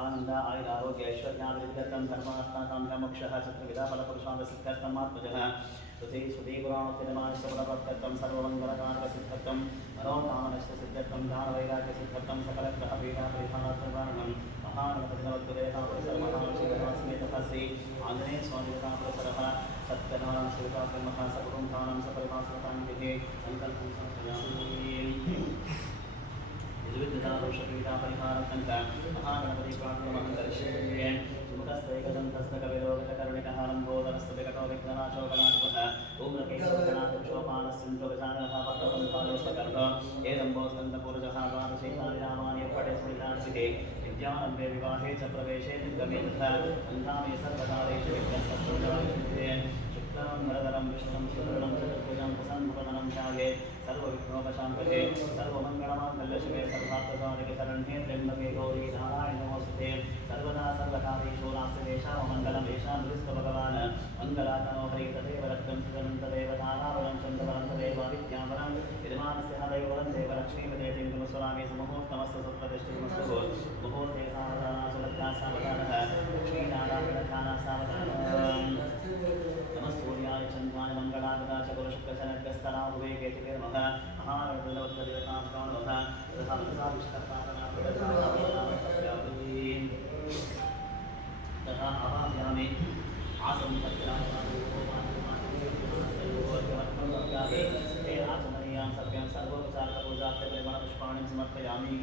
आनंद आयुरारोग्य ऐश्वर्याभिवृद्धिर्गतं धर्मार्थानां मोक्षः चतुर्विधा फलपुरुषार्थसिद्ध्यर्थमात्मजः तुते सुते पुराणोत्तमानसफलप्रत्यर्थं सर्वमङ्गलकारकसिद्ध्यर्थं मनोकामनष्टसिद्ध्यर्थं दानवैराग्यसिद्ध्यर्थं सकलग्रहपीठापरिहारार्थं महागणपतिनवद्वरेतापुरसरमहाशिवसमेतः श्री आञ्जनेयस्वामिदेवतापुरसरः सत्यनारायण शिवताब्रह्मः सकुटुम्बानां सपरिवासवतान्विते सङ्कल्पं समर्पयामि। विद्युदारोषपीठापरिहारं महागणपति प्रार्थनमहं करिष्ये सुमुखस्तैकदन्तस्तकविलोककरुणिकहारम्भोदरस्तविकटो विघ्ननाशो गणाधिपः ऊम्रकेशोगणाध्यक्षोपानस्सिन्धुविचारः भक्तवन्तालोष्टकर्तो एदम्बोस्कन्दपुरुषः द्वादशैतानि रामानि पठे स्मृतार्चिते विद्यारम्भे विवाहे च प्रवेशे निर्गमे तथा सन्धाने सर्वकालेषु विघ्नस्तुजायते शुक्लं वरदरं विष्णुं सुदृढं चतुर्भुजं प्रसन्नवदनं ध्याये सर्वविघ्नोपशान्तये सर्वमङ्गलमाङ्गल्यशिवे सर्वार्थसाधिके शरण्ये त्र्यम्बके गौरी नारायणे नमोस्तुते सर्वदा सर्वकालेषु नास्ति तेषां मङ्गलं येषां हृदिस्थो भगवान् मङ्गलातनो हरि तदेव रक्तं सुजनं तदेव तारावरं चन्द्रवरं तदेव विद्यावरं यजमानस्य हरयोरं देव लक्ष्मीपते कुमस्वरामे सुमुहूर्तमस्तु सुप्रतिष्ठितमस्तु मुहूर्ते सावधाना सुलग्ना सावधानः लक्ष्मीनारायणध्याना सावधानः नमस्सूर्याय चन्द्राय मङ्गलावता च गुरुशुक्रशनग्रस्तराभुवे केतुर्नमः महारथदवत्तदेवतां नमः तथा तथा आवाहयामि आसं आचमनीयां सभ्यां सर्वोपचारपूजापुष्पाणि समर्पयामि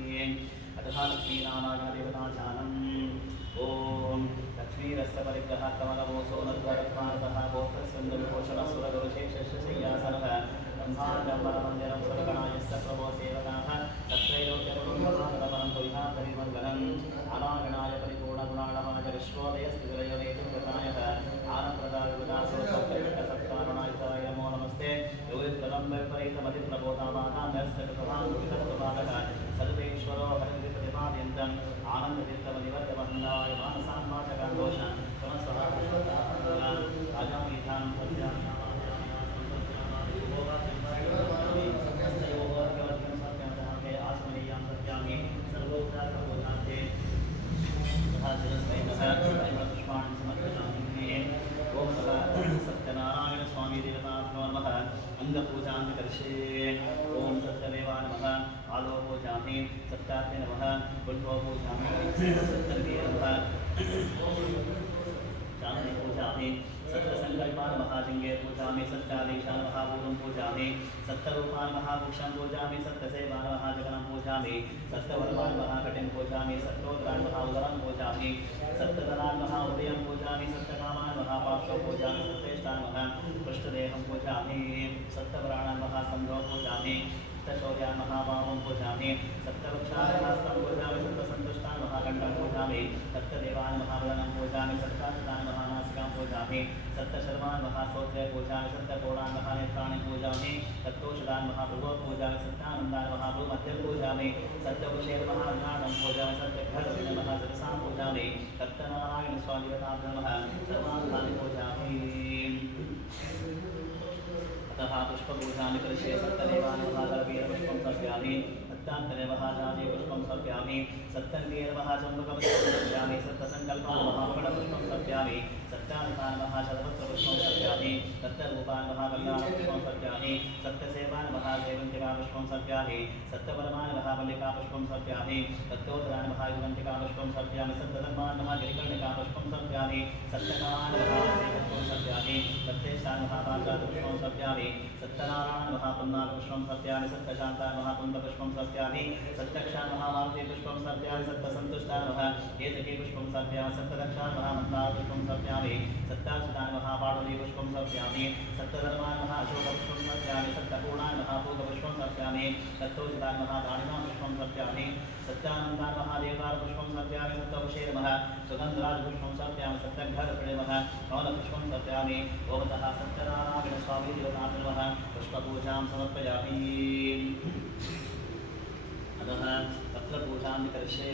अतः लक्ष्मीनारायणदेवताध्यानम् ओम लक्ष्मीरस्य परिग्रहः कमलमोसो नद्वरत्मानतः गोत्रस्यन्दुपोषणसुरगुरुशेषशय्यासनः ब्रह्माण्डमरमन्दिरं सुरगणायस्य प्रभो सेवकाः तत्रैलोक्यपरं तुल्हाधरिमङ्गलम् अनागणाय परिपूर्णगुणाणवाय विश्वोदयस्थितिलयोनेतुगतायः आनप्रदाविदासोत्तरसत्कारुणायुताय नमो नमस्ते योगितलं वैपरीतमतिप्रबोधामानान्दर्शकप्रभानुवितत्वभागः सर्वेश्वरो हरिप्रतिपाद्यन्तम् आनन्दतीर्थमनिवर्तवन्दाय मानसान्माचकान्दोष समस्वहाजामीथां आसमनीयां सत्यामि सर्वोपचारपूजान्ते तथा पुष्पाणि समर्पयामि। ओम सत्यनारायण स्वामी देवताभ्यो नमः अंगपूजां करिष्ये। ओम सत्यदेवाय नमः आलो पूजामि सत्यात्मे नमः गुल्फो पूजामि सत्यदेवे नमः चांदनी पूजामि सत्यसंकल्पान् महाजिंगे पूजामि सत्याधीशान् महाभूतं पूजामि सत्यरूपान् महाभूषं पूजामि सत्यसेवान् महाजगनं पूजामि सत्यवर्मान् महाकटिं पूजामि सत्योदरान् महाउदरं पूजामि सत्यधरान् महाउदयं पूजामि सत्यकामान् महापार्श्वं पूजामि सत्येष्टान् महापृष्ठदेहं पूजामि सत्यवराणान् महासन्धो पूजामि सत्यशौर्यान् महाभावं पूजामि सत्यवक्षान् पूजामि सत्यसन्तुष्टान् महाकण्ठं पूजामि सत्यदेवान् महाबलनं पूजामि सत्याचितान् महानासिकां पूजामि सत्यशर्मान् महास्तोत्रे पूजामि सत्यकोणान् महानेत्राणि पूजामि सत्तोषदान् महाप्रभो पूजामि सत्यानन्दान् महाभूमध्यं पूजामि सत्यकुशेर महानाडं पूजामि सत्यघर्षण महाजलसां पूजामि सत्यनारायण स्वादिवताभ्यो नमः सर्वान् पूजामि। अतः पुष्पपूजानि करिष्ये सत्यदेवान् महावीरपुष्पं समर्पयामि सत्यान्तरेवहाजानि पुष्पं समर्पयामि सत्यन्तीर्महाचम्बकपुष्पं समर्पयामि सत्यसङ्कल्पान् महामङ्गलपुष्पं समर्पयामि सत्यानितान् महाशतपत्रपुष्पं समर्पयामि सत्यरूपान् महाकल्याणपुष्पं समर्पयामि सत्यसेवान् महादेवन्ति मल्लिका पुष्पं समर्पयामि सत्यपरमान् महामल्लिका पुष्पं समर्पयामि सत्योदरान् महायुवन्तिका पुष्पं समर्पयामि सत्यधर्मान् महागिरिकर्णिका पुष्पं समर्पयामि सत्यकामान् महासेवपुष्पं समर्पयामि सत्येष्टान् महापाञ्चात् पुष्पं समर्पयामि सत्यनारायण महापुन्नात् पुष्पं समर्पयामि सत्यशान्तान् महापुण्डपुष्पं समर्पयामि सत्यक्षान् महामारुति पुष्पं समर्पयामि सत्यसन्तुष्टान् महाकेतकी पुष्पं समर्पयामि सत्यदक्षान् महामन्दार पुष्पं समर्पयामि सत्याचितान् महापाटली पुष्पं समर्पयामि सत्यधर्मान् महाअशोकपुष्पं समर्पयामि सत्यपूर्णान् महापूगपुष्पं समर्पयामि सत्योचितान् महादाणिमा पुष्पं समर्पयामि सत्यानन्दान् महादेवदार पुष्पं समर्पयामि सत्यभिषेक महा सुगन्धराज पुष्पं समर्पयामि सत्यघ्रप्रिय महा कमलपुष्पं समर्पयामि ओमतः सत्यनारायण स्वामी देवताभ्यो नमः पुष्पपूजां समर्पयामि अतः पत्रपूजां करिष्ये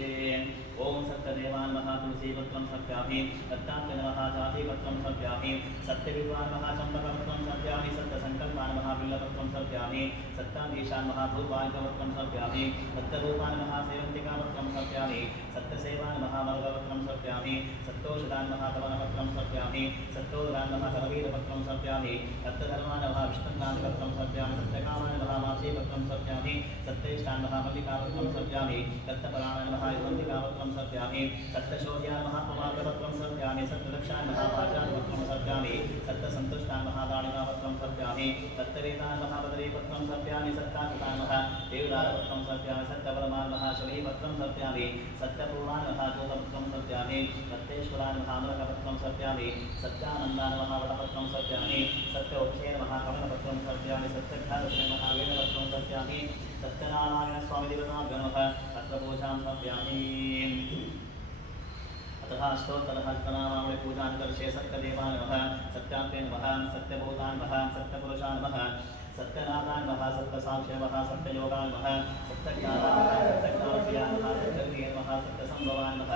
ओम सत्यदेवान् महातुलसीपत्रं समर्पयामि दत्तात्रेय महाजातिपत्रं समर्पयामि सत्यविद्वान् महाचम्पकपत्रं समर्पयामि सत्यसङ्कल्पान् महाबिल्लपत्रं समर्पयामि सत्याधीशान् महाभूपाल्पपत्रं समर्पयामि सत्यरूपान् महासेवन्तिकापत्रं समर्पयामि सत्यसेवान् महामर्गपत्रं समर्पयामि सत्तोषदान् महातवनपत्रं समर्पयामि सत्तोदरान् महाकरवीरपत्रं समर्पयामि सत्यधर्मान् महाविष्णुकान्तिपत्रं समर्पयामि सत्यकामान् महामासीपत्रं समर्पयामि सत्येष्टान् महामल्लिकापत्रं समर्पयामि सत्यपराणान् महायुवन्तिकापत्रं समर्पयामि सत्यशौर्यान् महाप्रमादपत्रं समर्पयामि सत्यदक्षान् महापाचारपत्रं समर्पयामि सत्यसन्तुष्टान् महादाणिमापत्रं समर्पयामि सत्यवेदान् महाबदरीपत्रं समर्पयामि सत्याकृतान् महादेवदारपत्रं समर्पयामि सत्यपरमान् महाशलीपत्रं समर्पयामि सत्यपूर्णान् महाजोतपत्रं समर्पयामि सत्येश्वरान् महामलकपत्रं समर्पयामि सत्यानन्दान् महावटपत्रं समर्पयामि सत्योपशेन महाकमलपत्रं समर्पयामि सत्यघ्रादश्री महावेदपत्रं समर्पयामि सत्यनारायण स्वामी देवताभ्यो नमः पत्रपूजां समर्पयामि अतः अष्टोत्तरहस्तनामावळि पूजां करिष्ये सत्यदेवान् नमः सत्यान्ते नमः सत्यभूतान् नमः सत्यपुरुषान् नमः सत्यनाथान् नमः सत्यसाक्ष्ये नमः सत्ययोगान् नमः सत्यज्ञानान् नमः सत्यज्ञानप्रियान् नमः सत्यवीर्ये नमः सत्यसम्भवान् नमः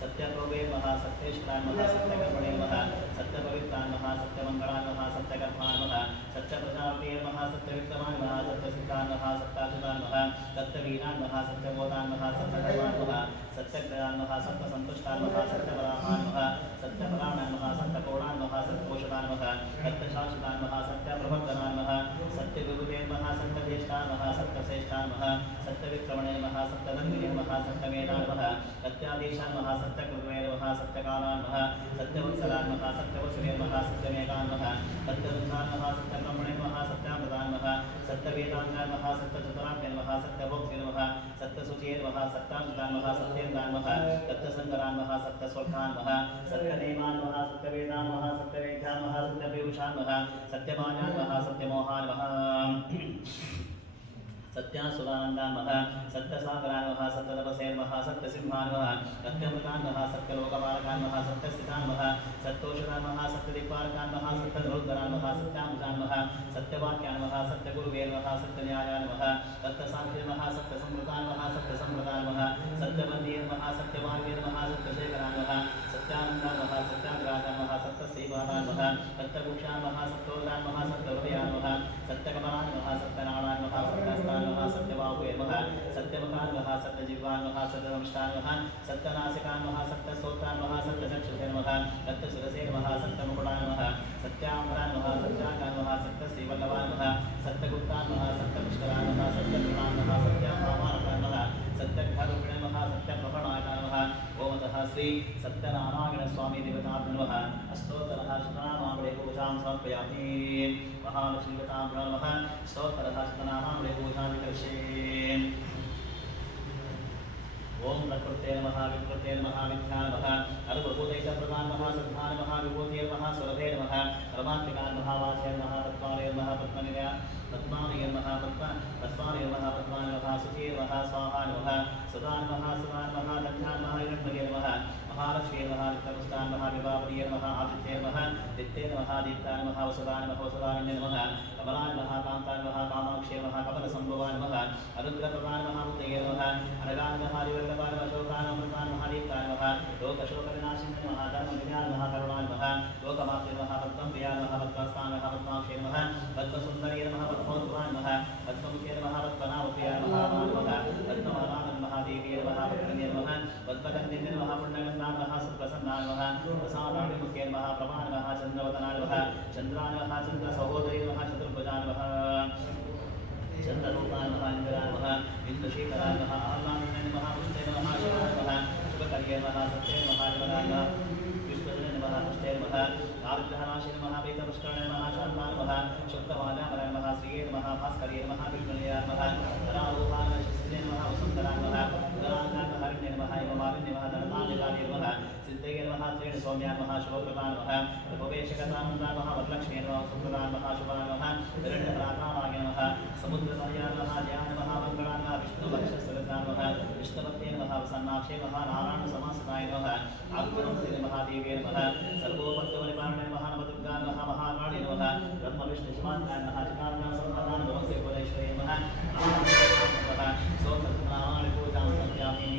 सत्यप्रोभे नमः सत्येष्टान् नमः सत्यकर्मणे नमः सत्यपवित्रान् नमः सत्यमङ्गलान् नमः सत्यकर्मान् नमः सत्यप्रजापते नमः सत्यविक्रमान् नमः सत्यसिद्धान् नमः सत्याच्युतान् नमः सत्यवीरान् नमः सत्यबोधान् नमः सत्यधर्मान् नमः सत्यग्रहान् नमः सत्यसन्तुष्टान् नमः सत्यपरामान् नमः सत्यपराणान् नमः सत्यपूर्णान् नमः सत्यपोषकान् नमः सत्यशाश्वतान् नमः सत्यप्रवर्तनान् नमः सत्यविभूते नमः सत्यज्येष्ठान् नमः सत्यश्रेष्ठान् नमः सत्यविक्रमणे नमः सत्यनन्दिने नमः सत्यमेधान् नमः सत्याधीशान् नमः सत्यकृते नमः सत्यकालान् नमः सत्यवत्सलान् नमः सत्यवसुरे नमः सत्यमेकान् नमः सत्यवत्सान् नमः सत्यब्रह्मणे नमः सत्यामृतान् नमः सत्यवेदाङ्गान् नमः सत्यचतुराभ्य नमः सत्यभोक्ते नमः सत्यशुचे नमः सत्याच्युतान् नमः सत्येन्द्रान् नमः सत्यसङ्गरान् नमः सत्यस्वर्गान् नमः सत्यनेमान् नमः सत्यवेदान् नमः सत्यवेद्यान् नमः सत्यपीयूषान् नमः सत्यमान्यान् नमः सत्यमोहान् नमः सत्यासुरानन्दान् नमः सत्यसागरान् नमः सत्यतपसे नमः सत्यसिंहान् नमः सत्यमृतान् नमः सत्यलोकपालकान् नमः सत्यस्थितान् नमः सत्तोषदान् नमः सत्यदिक्पालकान् नमः सत्यधरोद्धरान् नमः सत्यामुजान् नमः सत्यवाक्यान् नमः सत्यगुरुवे नमः सत्यन्यायान् नमः सत्यसाक्षी नमः सत्यसंवृतान् नमः सत्यसंवृतान् नमः सत्यवन्दे नमः सत्यमार्गे नमः सत्यशेखरान् नमः सत्यानन्दान् नमः सत्याग्राजान् नमः सत्यसेवानान् नमः सत्यभुक्षान् नमः सत्योदरान् नमः सत्यहृदयान् नमः सत्यकमलान् नमः सत्यनारायण नमः सत्यस्तान् नमः सत्यबाहुवे नमः सत्यमुखान् नमः सत्यजिह्वान् नमः सत्यदंष्टान् नमः सत्यनासिकान् नमः सत्यश्रोत्रान् नमः सत्यचक्षुषे नमः सत्यशिरसे नमः सत्यमुकुटान् नमः सत्याम्बरान् नमः सत्याङ्गान् नमः सत्यश्रीवल्लभान् नमः सत्यगुप्तान् नमः सत्यपुष्करान् नमः सत्यगुणान् नमः सत्याभामानकान् नमः सत्यघ्ररूपिणे नमः सत्यप्रभणाय नमः ओमतः श्री सत्यनारायण स्वामी देवताभ्यो नमः अष्टोत्तरः शतनामावळि पूजां समर्पयामि महालक्ष्मी देवताभ्यो नमः अष्टोत्तरः शतनामावळि पूजां करिष्ये ओम प्रकृते नमः विकृते नमः विद्याय नमः अरुभूतैकप्रदाय नमः श्रद्धाय नमः विभूतये नमः सुरभे नमः परमात्मिकाय नमः वाच्ये नमः तत्त्वाय नमः पद्मनिलय पद्मालय नमः पद्मालय नमः पद्माय नमः सुचे नमः स्वाहा नमः सुधा नमः सुधा नमः दध्याय नमः हिरण्मये नमः महालक्ष्मी नमः नित्यपुष्टाय नमः विभावरीय नमः आदित्ये नमः दित्ये नमः दीप्ताय नमः वसुधाय नमः वसुधारण्ये नमः कमलाय नमः कान्ताय नमः कामाक्षे नमः कमलसम्भवाय नमः अरुद्रप्रदाय नमः मुक्तये नमः अनगाय नमः हरिवल्लभाय नमः शोकाय नमः महादीप्ताय नमः लोकशोकविनाशिने नमः धर्मविद्याय नमः करुणाय नमः लोकमाप्ते नमः पद्मप्रियाय नमः पद्मस्थाय नमः पद्माक्षे नमः पद्मसुन्दर्ये नमः पद्मोद्भवाय नमः पद्ममुखे नमः पद्मनाभप्रियाय नमः पद्मनाभन महादेवी नमः पद्मने नमः पद्मगन्धिने नमः पुण्यगन्धाय नमः सुप्रसन्नाय नमः प्रसादाभिमुखे नमः प्रभाय नमः चन्द्रवदनाय नमः चन्द्राय नमः चन्द्रसहोदरी नमः चतुर्भुजाय नमः चन्द्ररूपाय शीतलाय नमः आह्लादाय नमः पुष्टे नमः शिवाय नमः शुभकर्ये नमः सत्ये नमः शिवाय नमः विष्णुवे नमः पुष्टे नमः आरुग्यनाशिने नमः प्रीतपुष्करणे नमः शान्ताय नमः शुद्धवादाय नमः श्रिये नमः भास्कर्ये नमः विष्णुये नमः धनारूपाय शिष्ये नमः वसुन्धराय नमः उदराय हरिणे नमः हिममालिन्ये नमः धननादिकाय नमः सिद्धये नमः श्रेण सौम्याय नमः शुभप्रदाय नमः रघुवेशकतानन्दाय नमः वरलक्ष्मी नमः सुप्रदाय नमः शुभाय नमः हिरण्यप्राकाराय नमः समुद्रतनयाय नमः जयाय नमः मङ्गलाय नमः विष्णुवक्षसरसाय नमः विष्णुपत्ये नमः वसन्नाक्षे नमः नारायणसमासदाय नमः आत्मनमस्ते महादेवे नमः सर्वोपद्यवनिपारणे नमः नवदुर्गाय नमः महाकाली नमः ब्रह्मविष्णुशिवाय नमः चितानन्दं सम्पदां नमस्ते भुवनेश्वरी नमः नमः सोमनारायण पूजां संध्यामि